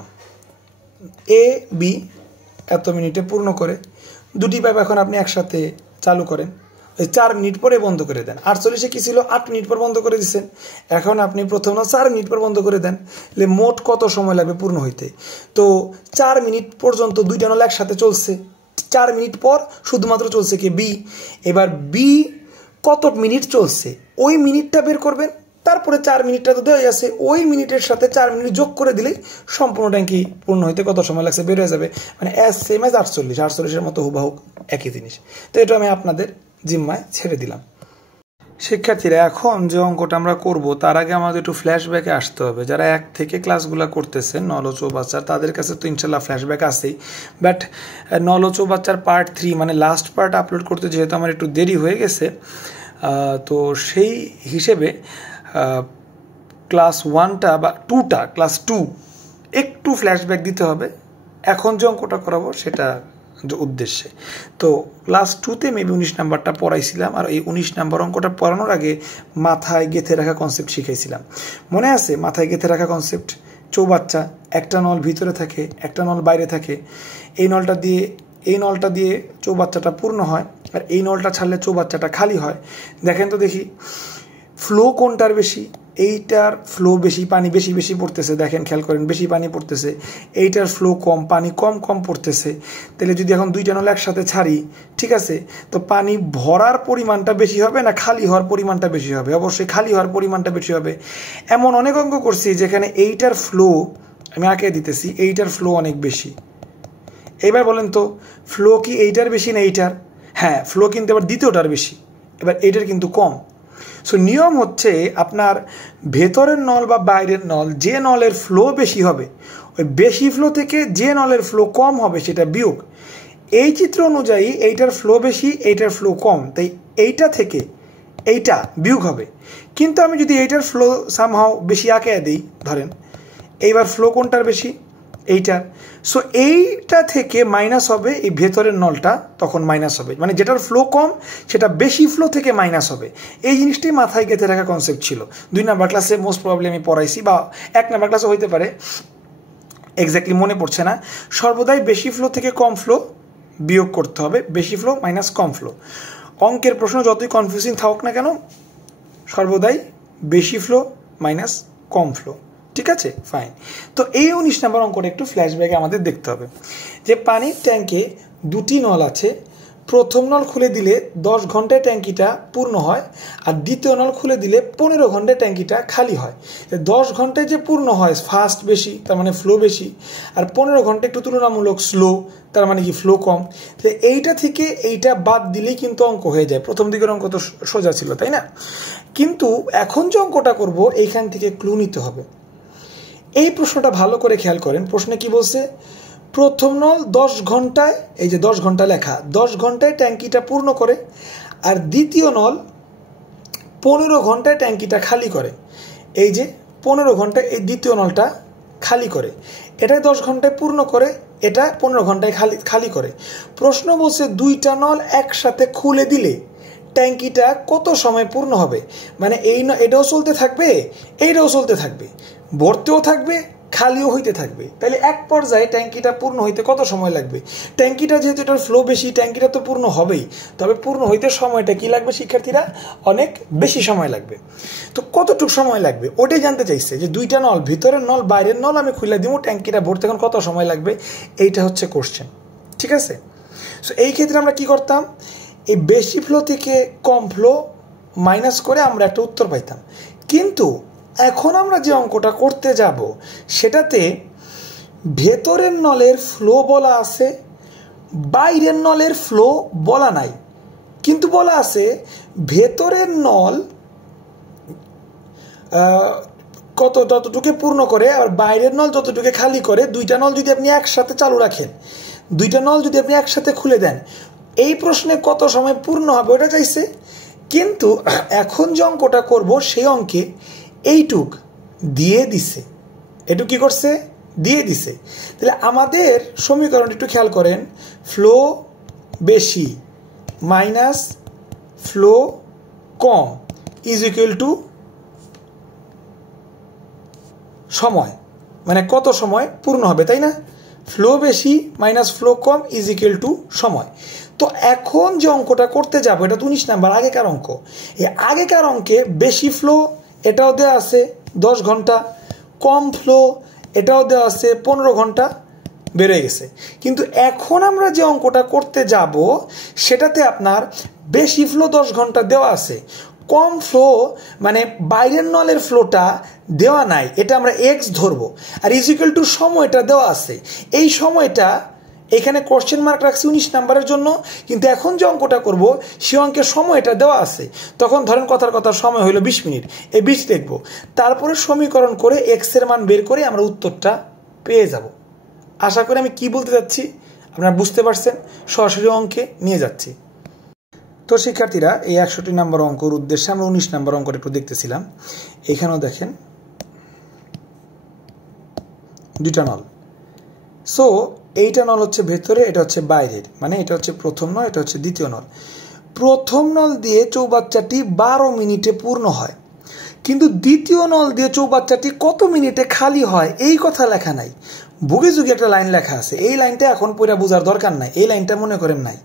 এ বি এত মিনিটে পূর্ণ করে দুটি পাইপ এখন আপনি একসাথে চালু করেন, 4 মিনিট পরে বন্ধ করে দেন। 48-এ কি ছিল, 8 মিনিট পর বন্ধ করে দিচ্ছেন। এখন আপনি প্রথম 4 মিনিট পর বন্ধ করে দেন, মোট কত সময় লাগবে পূর্ণ হইতে। তো 4 মিনিট পর্যন্ত দুইটা নল একসাথে চলছে, 4 মিনিট পর শুধুমাত্র চলছে কি বি। এবার বি কত মিনিট চলছে ওই মিনিটটা বের করবেন, তারপরে 4 মিনিটটা তো দেওয়াই আছে, ওই মিনিটের সাথে 4 মিনিট যোগ করে দিলেই সম্পূর্ণ ট্যাঙ্কি পূর্ণ হইতে কত সময় লাগছে বের হয়ে যাবে। মানে সেম অ্যাজ 48-48-এর মতো হুবাহু একই জিনিস। তো এটা আমি আপনাদের জিম্মায় ছেড়ে দিলাম। শিক্ষার্থীরা এখন যে অঙ্কটা আমরা করব তার আগে আমাদের একটু ফ্ল্যাশব্যাকে আসতে হবে। যারা 1 থেকে ক্লাসগুলো করতেছেন নল ও চৌবাচ্চার, তাদের কাছে তো ইনশাল্লাহ ফ্ল্যাশব্যাক আছেই, বাট নল ও চৌবাচ্চার পার্ট 3 মানে লাস্ট পার্ট আপলোড করতে যেহেতু আমার একটু দেরি হয়ে গেছে, তো সেই হিসেবে ক্লাস 1টা বা 2টা, ক্লাস 2 একটু ফ্ল্যাশব্যাক দিতে হবে এখন যে অঙ্কটা করাবো সেটা উদ্দেশ্যে। তো ক্লাস 2তে মেবি 19 নাম্বারটা পড়াইছিলাম, আর এই 19 নাম্বার অঙ্কটা পড়ানোর আগে মাথায় গেঁথে রাখা কনসেপ্ট শিখাইছিলাম। মনে আছে মাথায় গেঁথে রাখা কনসেপ্ট? চৌবাচ্চা, একটা নল ভিতরে থাকে, একটা নল বাইরে থাকে। এই নলটা দিয়ে চৌবাচ্চাটা পূর্ণ হয়, আর এই নলটা ছাড়লে চৌবাচ্চাটা খালি হয়। দেখেন তো দেখি ফ্লো কোনটার বেশি? এইটার ফ্লো বেশি, পানি বেশি বেশি পড়তেছে। দেখেন খেয়াল করেন, বেশি পানি পড়তেছে। এইটার ফ্লো কম, পানি কম কম পড়তেছে। তাহলে যদি এখন দুইটা নল একসাথে ছাড়ি, ঠিক আছে, তো পানি ভরার পরিমাণটা বেশি হবে না খালি হওয়ার পরিমাণটা বেশি হবে? অবশ্যই খালি হওয়ার পরিমাণটা বেশি হবে। এমন অনেক অঙ্ক করছি যেখানে এইটার ফ্লো, আমি আঁকে দিতেছি, এইটার ফ্লো অনেক বেশি। এবার বলেন তো ফ্লো কি এইটার বেশি না এইটার? হ্যাঁ, ফ্লো কিন্তু আবার দ্বিতীয়টার বেশি, এবার এইটার কিন্তু কম। সো নিয়ম হচ্ছে আপনার ভেতরের নল বা বাইরের নল, যে নলের ফ্লো বেশি হবে ওই বেশি ফ্লো থেকে যে নলের ফ্লো কম হবে সেটা বিয়োগ। এই চিত্র অনুযায়ী এইটার ফ্লো বেশি, এইটার ফ্লো কম, তাই এইটা থেকে এইটা বিয়োগ হবে। কিন্তু আমি যদি এইটার ফ্লো সামহাও বেশি আঁকে দিই, ধরেন এইবার ফ্লো কোনটার বেশি? এইটার। সো এইটা থেকে মাইনাস হবে এই ভেতরের নলটা, তখন মাইনাস হবে, মানে যেটার ফ্লো কম সেটা বেশি ফ্লো থেকে মাইনাস হবে। এই জিনিসটি মাথায় গেঁথে রাখা কনসেপ্ট ছিল। 2 নাম্বার ক্লাসে মোস্ট প্রবলি আমি পড়াইছি, বা 1 নাম্বার ক্লাসে হইতে পারে, এক্স্যাক্টলি মনে পড়ছে না। সর্বদাই বেশি ফ্লো থেকে কম ফ্লো বিয়োগ করতে হবে, বেশি ফ্লো মাইনাস কম ফ্লো। অঙ্কের প্রশ্ন যতই কনফিউজিং থাকুক না কেন, সর্বদাই বেশি ফ্লো মাইনাস কম ফ্লো, ঠিক আছে, ফাইন। তো এই 19 নাম্বার অঙ্কটা একটু ফ্ল্যাশব্যাকে আমাদের দেখতে হবে যে পানির ট্যাঙ্কে 2টি নল আছে। প্রথম নল খুলে দিলে 10 ঘন্টায় ট্যাঙ্কিটা পূর্ণ হয়, আর দ্বিতীয় নল খুলে দিলে 15 ঘন্টায় ট্যাঙ্কিটা খালি হয়। 10 ঘন্টায় যে পূর্ণ হয় ফাস্ট বেশি, তার মানে ফ্লো বেশি, আর 15 ঘন্টা একটু তুলনামূলক স্লো, তার মানে কি ফ্লো কম। তো এইটা থেকে এইটা বাদ দিলেই কিন্তু অঙ্ক হয়ে যায়। প্রথম দিকের অঙ্ক তো সোজা ছিল, তাই না? কিন্তু এখন যে অঙ্কটা করব এইখান থেকে ক্লু নিতে হবে। এই প্রশ্নটা ভালো করে খেয়াল করেন, প্রশ্নে কি বলছে? প্রথম নল 10 ঘন্টায়, এই যে 10 ঘন্টা লেখা, 10 ঘন্টায় ট্যাঙ্কিটা পূর্ণ করে, আর দ্বিতীয় নল 15 ঘন্টায় ট্যাঙ্কিটা খালি করে। এই যে 15 ঘন্টায় এই দ্বিতীয় নলটা খালি করে, এটা 10 ঘন্টায় পূর্ণ করে, এটা 15 ঘন্টায় খালি করে। প্রশ্ন বলছে 2টা নল একসাথে খুলে দিলে ট্যাঙ্কিটা কত সময় পূর্ণ হবে? মানে এটাও চলতে থাকবে, এইটাও চলতে থাকবে, ভরতেও থাকবে, খালিও হইতে থাকবে। তাহলে এক পর্যায়ে ট্যাঙ্কিটা পূর্ণ হইতে কত সময় লাগবে? ট্যাঙ্কিটা যেহেতু এটার ফ্লো বেশি, ট্যাঙ্কিটা তো পূর্ণ হবেই, তবে পূর্ণ হইতে সময়টা কি লাগবে শিক্ষার্থীরা? অনেক বেশি সময় লাগবে। তো কতটুকু সময় লাগবে ওটাই জানতে চাইছে, যে 2টা নল, ভিতরের নল বাইরের নল আমি খুলে দিব, ট্যাঙ্কিটা ভরতে এখন কত সময় লাগবে, এইটা হচ্ছে কোশ্চেন, ঠিক আছে। সো এই ক্ষেত্রে আমরা কি করতাম? এই বেশি ফ্লো থেকে কম ফ্লো মাইনাস করে আমরা একটা উত্তর পাইতাম। কিন্তু এখন আমরা যে অঙ্কটা করতে যাব সেটাতে ভেতরের নলের ফ্লো বলা আছে, বাইরের নলের ফ্লো বলা নাই। কিন্তু বলা আছে ভেতরের নল কত যতটুকু পূর্ণ করে আর বাইরের নল যতটুকু খালি করে, দুইটা নল যদি আপনি একসাথে চালু রাখেন, দুইটা নল যদি আপনি একসাথে খুলে দেন, এই প্রশ্নে কত সময় পূর্ণ হবে ওটা চাইছে। কিন্তু এখন যে অঙ্কটা করবো সেই অঙ্কে এইটুক দিয়ে দিছে, এটুক কি করছে দিয়ে দিছে। তাহলে আমাদের সমীকরণ একটু খেয়াল করেন, ফ্লো বেশি minus flow com is equal to সময়, মানে কত সময় পূর্ণ হবে, তাই না? ফ্লো বেশি minus flow com is equal to সময়। তো এখন যে অঙ্কটা করতে যাবো এটা 19 নাম্বার আগেকার অঙ্ক। এই আগেকার অঙ্কে বেশি ফ্লো এটাও দেওয়া আছে 10 ঘন্টা, কম ফ্লো এটাও দেওয়া আছে 15 ঘন্টা, বেড়ে গেছে। কিন্তু এখন আমরা যে অঙ্কটা করতে যাব সেটাতে আপনার বেশি ফ্লো 10 ঘন্টা দেওয়া আছে, কম ফ্লো মানে বাইরের নলের ফ্লোটা দেওয়া নাই, এটা আমরা এক্স ধরবো, আর ইজ ইকুয়াল টু সময়টা দেওয়া আছে। এই সময়টা এখানে কোশ্চেন মার্ক রাখছি 19 নাম্বারের জন্য, কিন্তু এখন যে অঙ্কটা করব সে অঙ্কের সময়টা দেওয়া আছে। তখন ধরেন কথার কথা সময় হলো 20 মিনিট, এই 20 দেখবো, তারপরে সমীকরণ করে এক্স এর মান বের করে আমরা উত্তরটা পেয়ে যাব। আশা করি আমি কি বলতে যাচ্ছি আপনারা বুঝতে পারছেন, সরাসরি অঙ্কে নিয়ে যাচ্ছি। তো শিক্ষার্থীরা এই 61 নম্বর অঙ্কর উদ্দেশ্যে আমরা 19 নম্বর অঙ্কটা একটু দেখতেছিলাম। এখানেও দেখেন দুইটা নল, সো এইটা নল হচ্ছে ভেতরে, এটা হচ্ছে বাইরের, মানে এটা হচ্ছে প্রথম নল, এটা হচ্ছে দ্বিতীয় নল। প্রথম নল দিয়ে চৌবাচ্চাটি 12 মিনিটে পূর্ণ হয়, কিন্তু দ্বিতীয় নল দিয়ে চৌবাচ্চাটি কত মিনিটে খালি হয় এই কথা লেখা নাই। বুগে যুগে একটা লাইন লেখা আছে, এই লাইনটা এখন পড়া বোঝার দরকার নাই, এই লাইনটা মনে করেন নাই,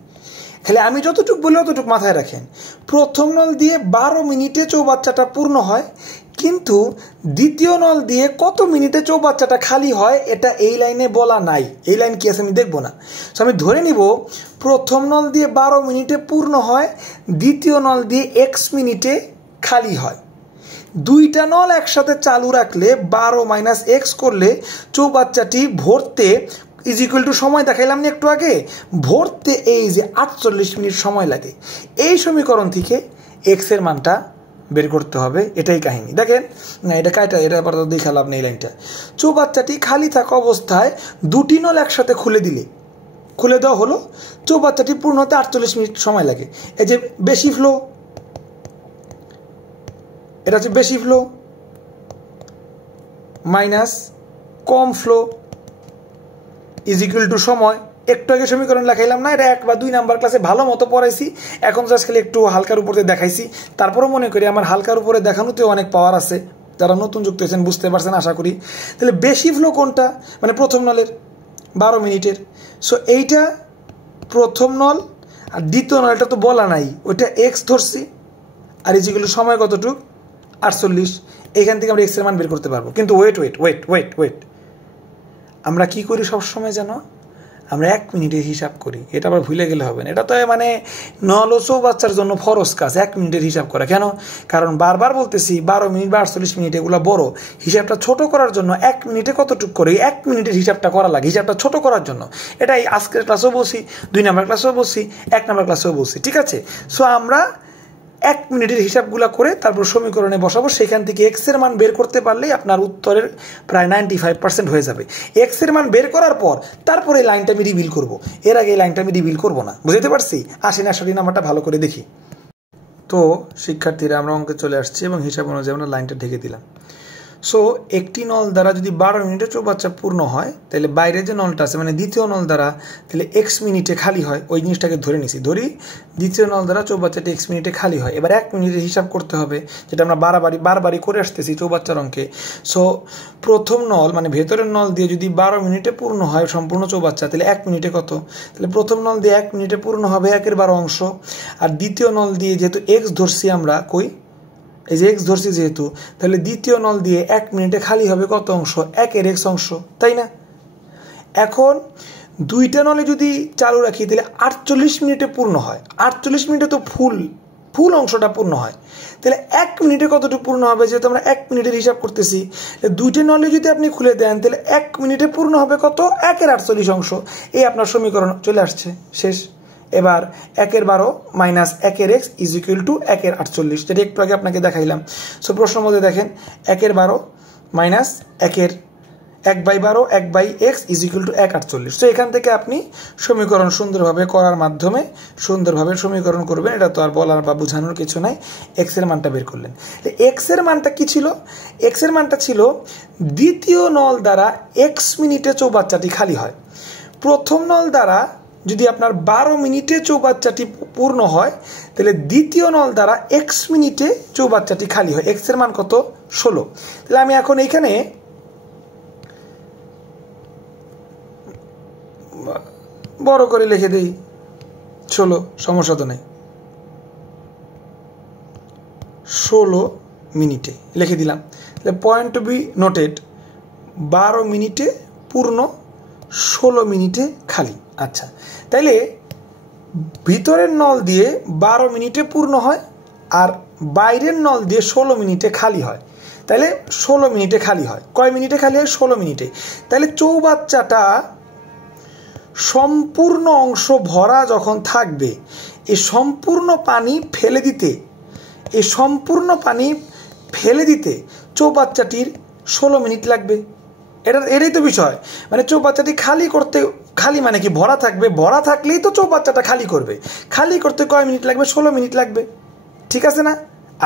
খালি আমি যতটুকু বলি অতটুকু মাথায় রাখেন। প্রথম নল দিয়ে 12 মিনিটে চৌবাচ্চাটা পূর্ণ হয়, কিন্তু দ্বিতীয় নল দিয়ে কত মিনিটে চৌবাচ্চাটা খালি হয় এটা এই লাইনে বলা নাই। এই লাইন কি আছে আমি দেখবো না, তো আমি ধরে নিব প্রথম নল দিয়ে 12 মিনিটে পূর্ণ হয়, দ্বিতীয় নল দিয়ে x মিনিটে খালি হয়। দুইটা নল একসাথে চালু রাখলে 12 মাইনাস এক্স করলে চৌবাচ্চাটি ভরতে ইজ ইকুয়াল টু সময় দেখাইলাম না একটু আগে, ভরতে এই যে 48 মিনিট সময় লাগে। এই সমীকরণ থেকে এক্স এর মানটা বের করতে হবে, এটাই কাহিনী। দেখেন না এটা কাইটা, এটা আপাতত দেখালাম না। এই লাইনটা চৌবাচ্চাটি খালি থাকা অবস্থায় দুটি নল একসাথে খুলে দেওয়া হলো, চৌবাচ্চাটি পূর্ণ হতে 48 মিনিট সময় লাগে। এই যে বেশি ফ্লো, এটা হচ্ছে বেশি flow minus com flow is equal to সময়। একটু আগে সমীকরণ লেখাইলাম না, এটা 1 বা 2 নাম্বার ক্লাসে ভালো মতো পড়াইছি, এখন জাস্ট খালি একটু হালকার উপরে দেখাইছি। তারপরেও মনে করি আমার হালকার উপরে দেখানোতেও অনেক পাওয়ার আছে, যারা নতুন যুক্ত হয়েছেন বুঝতে পারছেন আশা করি। তাহলে বেশি ফ্লো কোনটা, মানে প্রথম নলের 12 মিনিটের, সো এইটা প্রথম নল, আর দ্বিতীয় নলটা তো বলা নাই, ওইটা এক্স ধরছি, আর ইজ ইকুয়াল টু সময় কতটুক 48। এখান থেকে আমরা এক্স এর মান বের করতে পারবো। কিন্তু ওয়েট, আমরা কি করি সবসময় জানো, আমরা 1 মিনিটের হিসাব করি, এটা আবার ভুলে গেলে হবে না। এটা তো মানে নল ও চৌবাচ্চার জন্য ফরজ কাজ 1 মিনিটের হিসাব করা। কেন? কারণ বারবার বলতেছি 12 মিনিট বা 48 মিনিট এগুলো বড়, হিসাবটা ছোট করার জন্য 1 মিনিটে কতটুক করে 1 মিনিটের হিসাবটা করা লাগে, হিসাবটা ছোট করার জন্য। এটাই আজকের ক্লাসেও বলছি, 2 নাম্বার ক্লাসেও বলছি, 1 নাম্বার ক্লাসেও বলছি, ঠিক আছে? সো আমরা 1 মিনিটের হিসাবগুলো করে তারপর সমীকরণে বসাবো, সেখান থেকে এক্স এর মান বের করতে পারলেই আপনার উত্তরের প্রায় 95% হয়ে যাবে। এক্স এর মান বের করার পর তারপরে এই লাইনটা আমি রিভিল করবো, এর আগে এই লাইনটা আমি রিভিল করবো না। বুঝতে পারছি? আসেন 60 নাম্বারটা ভালো করে দেখি। তো শিক্ষার্থীরা আমরা অঙ্কে চলে আসছি এবং হিসাব অনুযায়ী আমরা লাইনটা ঢেকে দিলাম। সো একটি নল দ্বারা যদি 12 মিনিটে চৌবাচ্চা পূর্ণ হয়, তাহলে বাইরে যে নলটা আছে মানে দ্বিতীয় নল দ্বারা তাহলে এক্স মিনিটে খালি হয়, ওই জিনিসটাকে ধরে নিছি। ধরি দ্বিতীয় নল দ্বারা চৌবাচ্চাটি এক্স মিনিটে খালি হয়। এবার 1 মিনিটের হিসাব করতে হবে, যেটা আমরা বারবারই করে আসতেছি চৌবাচ্চার অঙ্কে। সো প্রথম নল মানে ভেতরের নল দিয়ে যদি 12 মিনিটে পূর্ণ হয় সম্পূর্ণ চৌবাচ্চা, তাহলে 1 মিনিটে কত? তাহলে প্রথম নল দিয়ে 1 মিনিটে পূর্ণ হবে 1/12 অংশ, আর দ্বিতীয় নল দিয়ে যেহেতু এক্স ধরছি আমরা, কই এই যে এক্স ধরছি যেহেতু, তাহলে দ্বিতীয় নল দিয়ে 1 মিনিটে খালি হবে কত অংশ? 1/x অংশ, তাই না? এখন দুইটা নলে যদি চালু রাখি তাহলে 48 মিনিটে পূর্ণ হয়। 48 মিনিটে তো ফুল অংশটা পূর্ণ হয়, তাহলে 1 মিনিটে কতটুকু পূর্ণ হবে? যেহেতু আমরা 1 মিনিটের হিসাব করতেছি, দুইটা নলে যদি আপনি খুলে দেন তাহলে 1 মিনিটে পূর্ণ হবে কত? 1/48 অংশ। এই আপনার সমীকরণ চলে আসছে, শেষ। এবার 1/12 minus 1x is equal to 1/48, যেটা একটু আগে আপনাকে দেখাইলাম। সো প্রশ্নের মধ্যে দেখেন 1/12 minus 1/12 1/x is equal to 1/48। So এখান থেকে আপনি সমীকরণ সুন্দরভাবে করার মাধ্যমে সুন্দরভাবে সমীকরণ করবেন, এটা তো আর বলার বা বোঝানোর কিছু নাই। এক্স এর মানটা বের করলেন। এক্স এর মানটা কি ছিল? এক্স এর মানটা ছিল দ্বিতীয় নল দ্বারা এক্স মিনিটে চৌবাচ্চাটি খালি হয়। প্রথম নল দ্বারা যদি আপনার 12 মিনিটে চৌবাচ্চাটি পূর্ণ হয়, তাহলে দ্বিতীয় নল দ্বারা এক্স মিনিটে চৌবাচ্চাটি খালি হয়। এক্স এর মান কত? 16। তাহলে আমি এখন এইখানে বড় করে লিখে দেই 16, সমস্যা তো নেই। 16 মিনিটে লিখে দিলাম। তাহলে পয়েন্ট টু বি নোটেড, 12 মিনিটে পূর্ণ, 16 মিনিটে খালি। আচ্ছা, তাইলে ভিতরের নল দিয়ে 12 মিনিটে পূর্ণ হয় আর বাইরের নল দিয়ে 16 মিনিটে খালি হয়। তাহলে 16 মিনিটে খালি হয়। কয় মিনিটে খালি হয়? 16 মিনিটে। তাহলে চৌবাচ্চাটা সম্পূর্ণ অংশ ভরা যখন থাকবে, এই সম্পূর্ণ পানি ফেলে দিতে চৌবাচ্চাটির 16 মিনিট লাগবে। এটাই তো বিষয়। মানে চৌবাচ্চাটি খালি মানে কি? ভরা থাকবে। ভরা থাকলেই তো চৌবাচ্চাটা খালি করবে। খালি করতে কয় মিনিট লাগবে? 16 মিনিট লাগবে। ঠিক আছে না?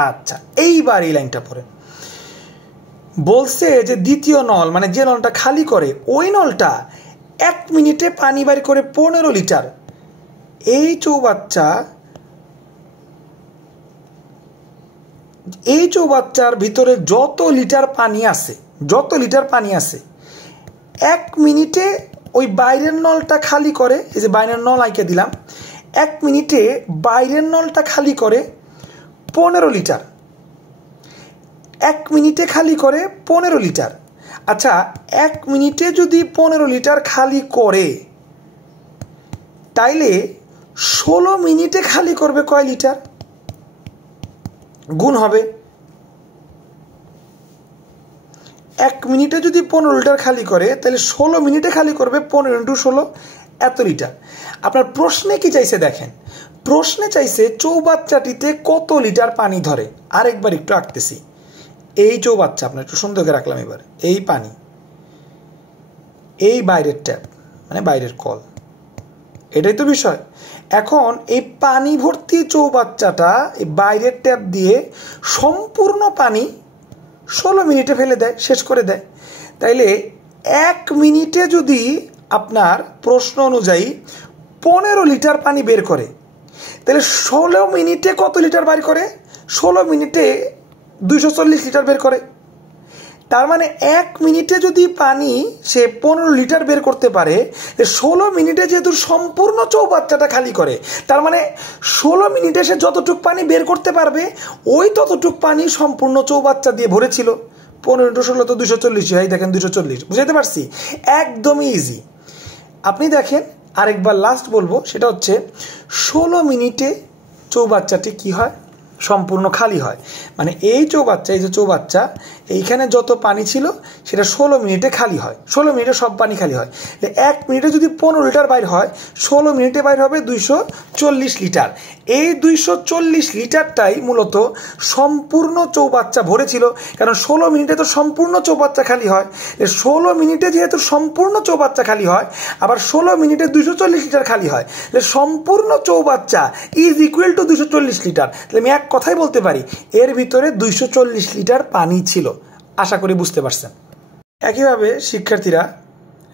আচ্ছা, এইবার এই লাইনটা পড়ে বলছে যে দ্বিতীয় নল মানে যে নলটা খালি করে, ওই নলটা 1 মিনিটে পানি বাইর করে 15 লিটার। এই চৌবাচ্চার ভিতরে যত লিটার পানি আছে 1 মিনিটে ওই বাইরের নলটা খালি করে, এই যে বাইরের নল আইকে দিলাম, 1 মিনিটে বাইরের নলটা খালি করে 15 লিটার। 1 মিনিটে খালি করে 15 লিটার। আচ্ছা, 1 মিনিটে যদি 15 লিটার খালি করে, তাইলে 16 মিনিটে খালি করবে কয় লিটার? গুণ হবে। 1 মিনিটে যদি 15 লিটার খালি করে, তাহলে 16 মিনিটে খালি করবে 15 × 16 এত লিটার। আপনার প্রশ্নে কি চাইছে দেখেন, প্রশ্নে চাইছে চৌবাচ্চাটিতে কত লিটার পানি ধরে। আরেকবার একটু আঁকতেছি। এই চৌবাচ্চা আপনার একটু সুন্দর করে রাখলাম। এবার এই পানি, এই বাইরের ট্যাপ মানে বাইরের কল, এটাই তো বিষয়। এখন এই পানি ভর্তি চৌবাচ্চাটা এই বাইরের ট্যাপ দিয়ে সম্পূর্ণ পানি 16 মিনিটে ফেলে দেয়, শেষ করে দেয়। তাইলে 1 মিনিটে যদি আপনার প্রশ্ন অনুযায়ী 15 লিটার পানি বের করে, তাহলে 16 মিনিটে কত লিটার বের করে? 16 মিনিটে 240 লিটার বের করে। তার মানে 1 মিনিটে যদি পানি সে 15 লিটার বের করতে পারে, 16 মিনিটে যেহেতু সম্পূর্ণ চৌবাচ্চাটা খালি করে, তার মানে 16 মিনিটে সে যতটুক পানি বের করতে পারবে, ওই ততটুক পানি সম্পূর্ণ চৌবাচ্চা দিয়ে ভরেছিল। 15 × 16 তো 240 হয়। দেখেন 240, বুঝাইতে পারছি? একদমই ইজি। আপনি দেখেন, আরেকবার লাস্ট বলবো, সেটা হচ্ছে 16 মিনিটে চৌবাচ্চাটি কি হয়? সম্পূর্ণ খালি হয়। মানে এই যে চৌবাচ্চা এইখানে যত পানি ছিল সেটা 16 মিনিটে খালি হয়। 16 মিনিটে সব পানি খালি হয়। 1 মিনিটে যদি 15 লিটার বাইর হয়, 16 মিনিটে বাইর হবে 240 লিটার। এই 240 লিটারটাই মূলত সম্পূর্ণ চৌবাচ্চা ভরেছিল, কারণ 16 মিনিটে তো সম্পূর্ণ চৌবাচ্চা খালি হয়। 16 মিনিটে যেহেতু সম্পূর্ণ চৌবাচ্চা খালি হয়, আবার 16 মিনিটে 240 লিটার খালি হয়, সম্পূর্ণ চৌবাচ্চা ইজ ইকুয়াল টু 240 লিটার। তাহলে আমি এক কথাই বলতে পারি, এর ভিতরে 240 লিটার পানি ছিল। আশা করি বুঝতে পারছেন। একইভাবে শিক্ষার্থীরা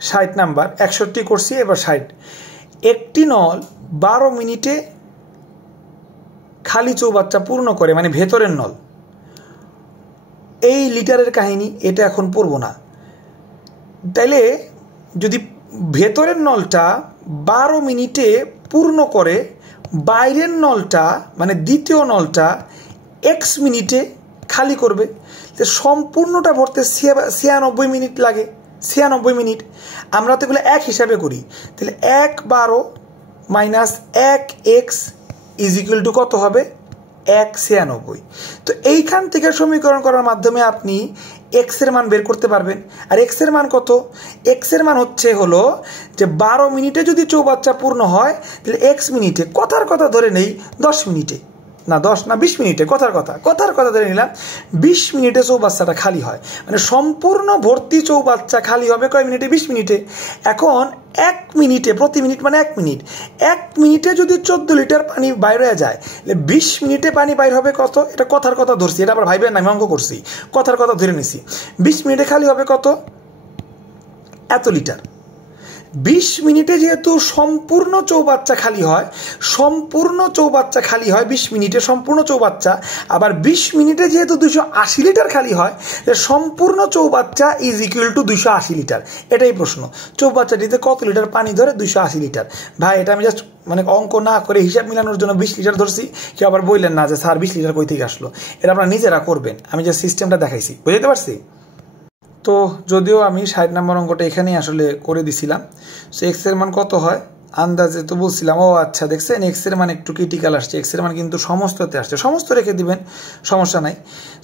60 নাম্বার 61 করছি, এবার 60। একটি নল 12 মিনিটে খালি চৌবাচ্চা পূর্ণ করে, মানে ভেতরের নল। এই লিটারের কাহিনী এটা এখন পড়বো না। তাইলে যদি ভেতরের নলটা 12 মিনিটে পূর্ণ করে, বাইরের নলটা মানে দ্বিতীয় নলটা x মিনিটে খালি করবে, সম্পূর্ণটা ভরতে 96 মিনিট লাগে। 96 মিনিট। আমরা তো এগুলো এক হিসাবে করি। তাহলে 1/12 minus 1x is equal to কত হবে? 196। তো এইখান থেকে সমীকরণ করার মাধ্যমে আপনি এক্স এর মান বের করতে পারবেন। আর এক্স এর মান কত? এক্স এর মান হলো যে 12 মিনিটে যদি চৌবাচ্চা পূর্ণ হয় তাহলে এক্স মিনিটে, কথার কথা ধরে নেই 10 মিনিটে, না 10 না 20 মিনিটে, কথার কথা ধরে নিলাম 20 মিনিটে চৌবাচ্চাটা খালি হয়। মানে সম্পূর্ণ ভর্তি চৌবাচ্চা খালি হবে কয় মিনিটে? 20 মিনিটে। এখন 1 মিনিটে, প্রতি মিনিট মানে 1 মিনিট, 1 মিনিটে যদি 14 লিটার পানি বাইর হয়ে যায়, 20 মিনিটে পানি বাইর হবে কত? এটা কথার কথা ধরছি, এটা আবার ভাইবেন না আমি অঙ্ক করছি, কথার কথা ধরে নিছি। 20 মিনিটে খালি হবে কত? এত লিটার। 20 মিনিটে যেহেতু সম্পূর্ণ চৌবাচ্চা খালি হয়, 20 মিনিটে সম্পূর্ণ চৌবাচ্চা, আবার 20 মিনিটে যেহেতু 280 লিটার খালি হয়, সম্পূর্ণ চৌবাচ্চা ইজ ইকুয়াল টু 280 লিটার। এটাই প্রশ্ন, চৌবাচ্চাটিতে কত লিটার পানি ধরে? 280 লিটার। ভাই এটা আমি জাস্ট মানে অঙ্ক না করে হিসাব মিলানোর জন্য 20 লিটার ধরছি, কেউ আবার বললেন না যে স্যার 20 লিটার কই থেকে আসলো। এটা আপনারা নিজেরা করবেন, আমি যে সিস্টেমটা দেখাইছি, বুঝতে পারছি? তো যদিও আমি 60 নম্বর অঙ্কটা এখানেই আসলে করে দিছিলাম। সো এক্স এর মান কত হয় আন্দাজে তো বলছিলাম। ও আচ্ছা, দেখছেন এক্স এর মান একটু ক্রিটিক্যাল আসছে, এক্স এর মান কিন্তু সমস্ততে আসছে, সমস্ত রেখে দিবেন, সমস্যা নাই।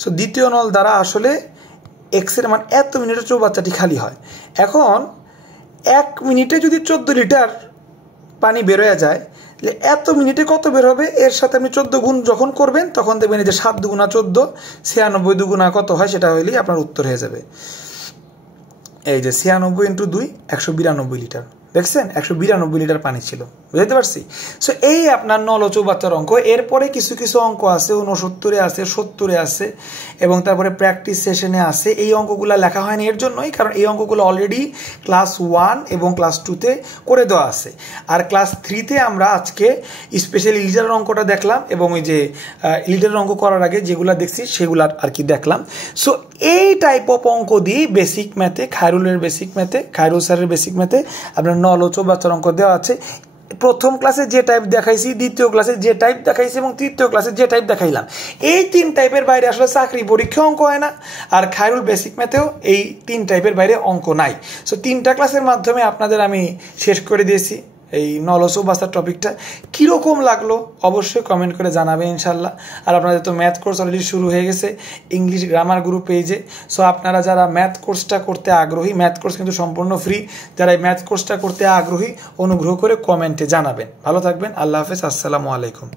সো দ্বিতীয় নল দ্বারা আসলে এক্স এর মান এত মিনিটে চৌবাচ্চাটি খালি হয়। এখন 1 মিনিটে যদি 14 লিটার পানি বেরোয়া যায়, এত মিনিটে কত বের হবে? এর সাথে আপনি 14 গুণ যখন করবেন তখন দেখবেন যে 7 দুগুণা 14, 96 দুগুণা কত হয় সেটা হইলেই আপনার উত্তর হয়ে যাবে। এই যে 96 ইন্টু 2 192 লিটার, দেখছেন 192 লিটার পানি ছিল, বুঝতে পারছি? সো এই আপনার নল ও চৌবাচ্চার অঙ্ক। এরপরে কিছু কিছু অঙ্ক আছে 69-এ আছে, 70-এ আছে, এবং তারপরে প্র্যাকটিস সেশনে আছে। এই অঙ্কগুলো লেখা হয়নি এর জন্যই, কারণ এই অঙ্কগুলো অলরেডি ক্লাস 1 এবং ক্লাস 2-তে করে দেওয়া আছে। আর ক্লাস 3-তে আমরা আজকে স্পেশালি লিডারের অঙ্কটা দেখলাম, এবং ওই যে লিডারের অঙ্ক করার আগে যেগুলো দেখছি সেগুলো আর কি দেখলাম। সো এই টাইপ অফ অঙ্ক দিয়ে বেসিক ম্যাথে, খায়রুলের বেসিক ম্যাথে, খায়রুল স্যারের বেসিক ম্যাথে আপনার নল ও চৌবাচ্চার অঙ্ক দেওয়া আছে। প্রথম ক্লাসে যে টাইপ দেখাইছি, দ্বিতীয় ক্লাসে যে টাইপ দেখাইছি, এবং তৃতীয় ক্লাসে যে টাইপ দেখাইলাম, এই 3 টাইপের বাইরে আসলে চাকরি পরীক্ষা অঙ্ক হয় না। আর খায়রুল বেসিক ম্যাথেও এই 3 টাইপের বাইরে অঙ্ক নাই। সো 3টা ক্লাসের মাধ্যমে আপনাদের আমি শেষ করে দিয়েছি এই নল ও চৌবাচ্চার টপিকটা। কীরকম লাগলো অবশ্যই কমেন্ট করে জানাবেন ইনশাল্লাহ। আর আপনাদের তো ম্যাথ কোর্স অলরেডি শুরু হয়ে গেছে ইংলিশ গ্রামার গ্রুপ পেজে। সো আপনারা যারা ম্যাথ কোর্সটা করতে আগ্রহী, ম্যাথ কোর্স কিন্তু সম্পূর্ণ ফ্রি, যারা এই ম্যাথ কোর্সটা করতে আগ্রহী অনুগ্রহ করে কমেন্টে জানাবেন। ভালো থাকবেন, আল্লাহ হাফেজ, আসসালামু আলাইকুম।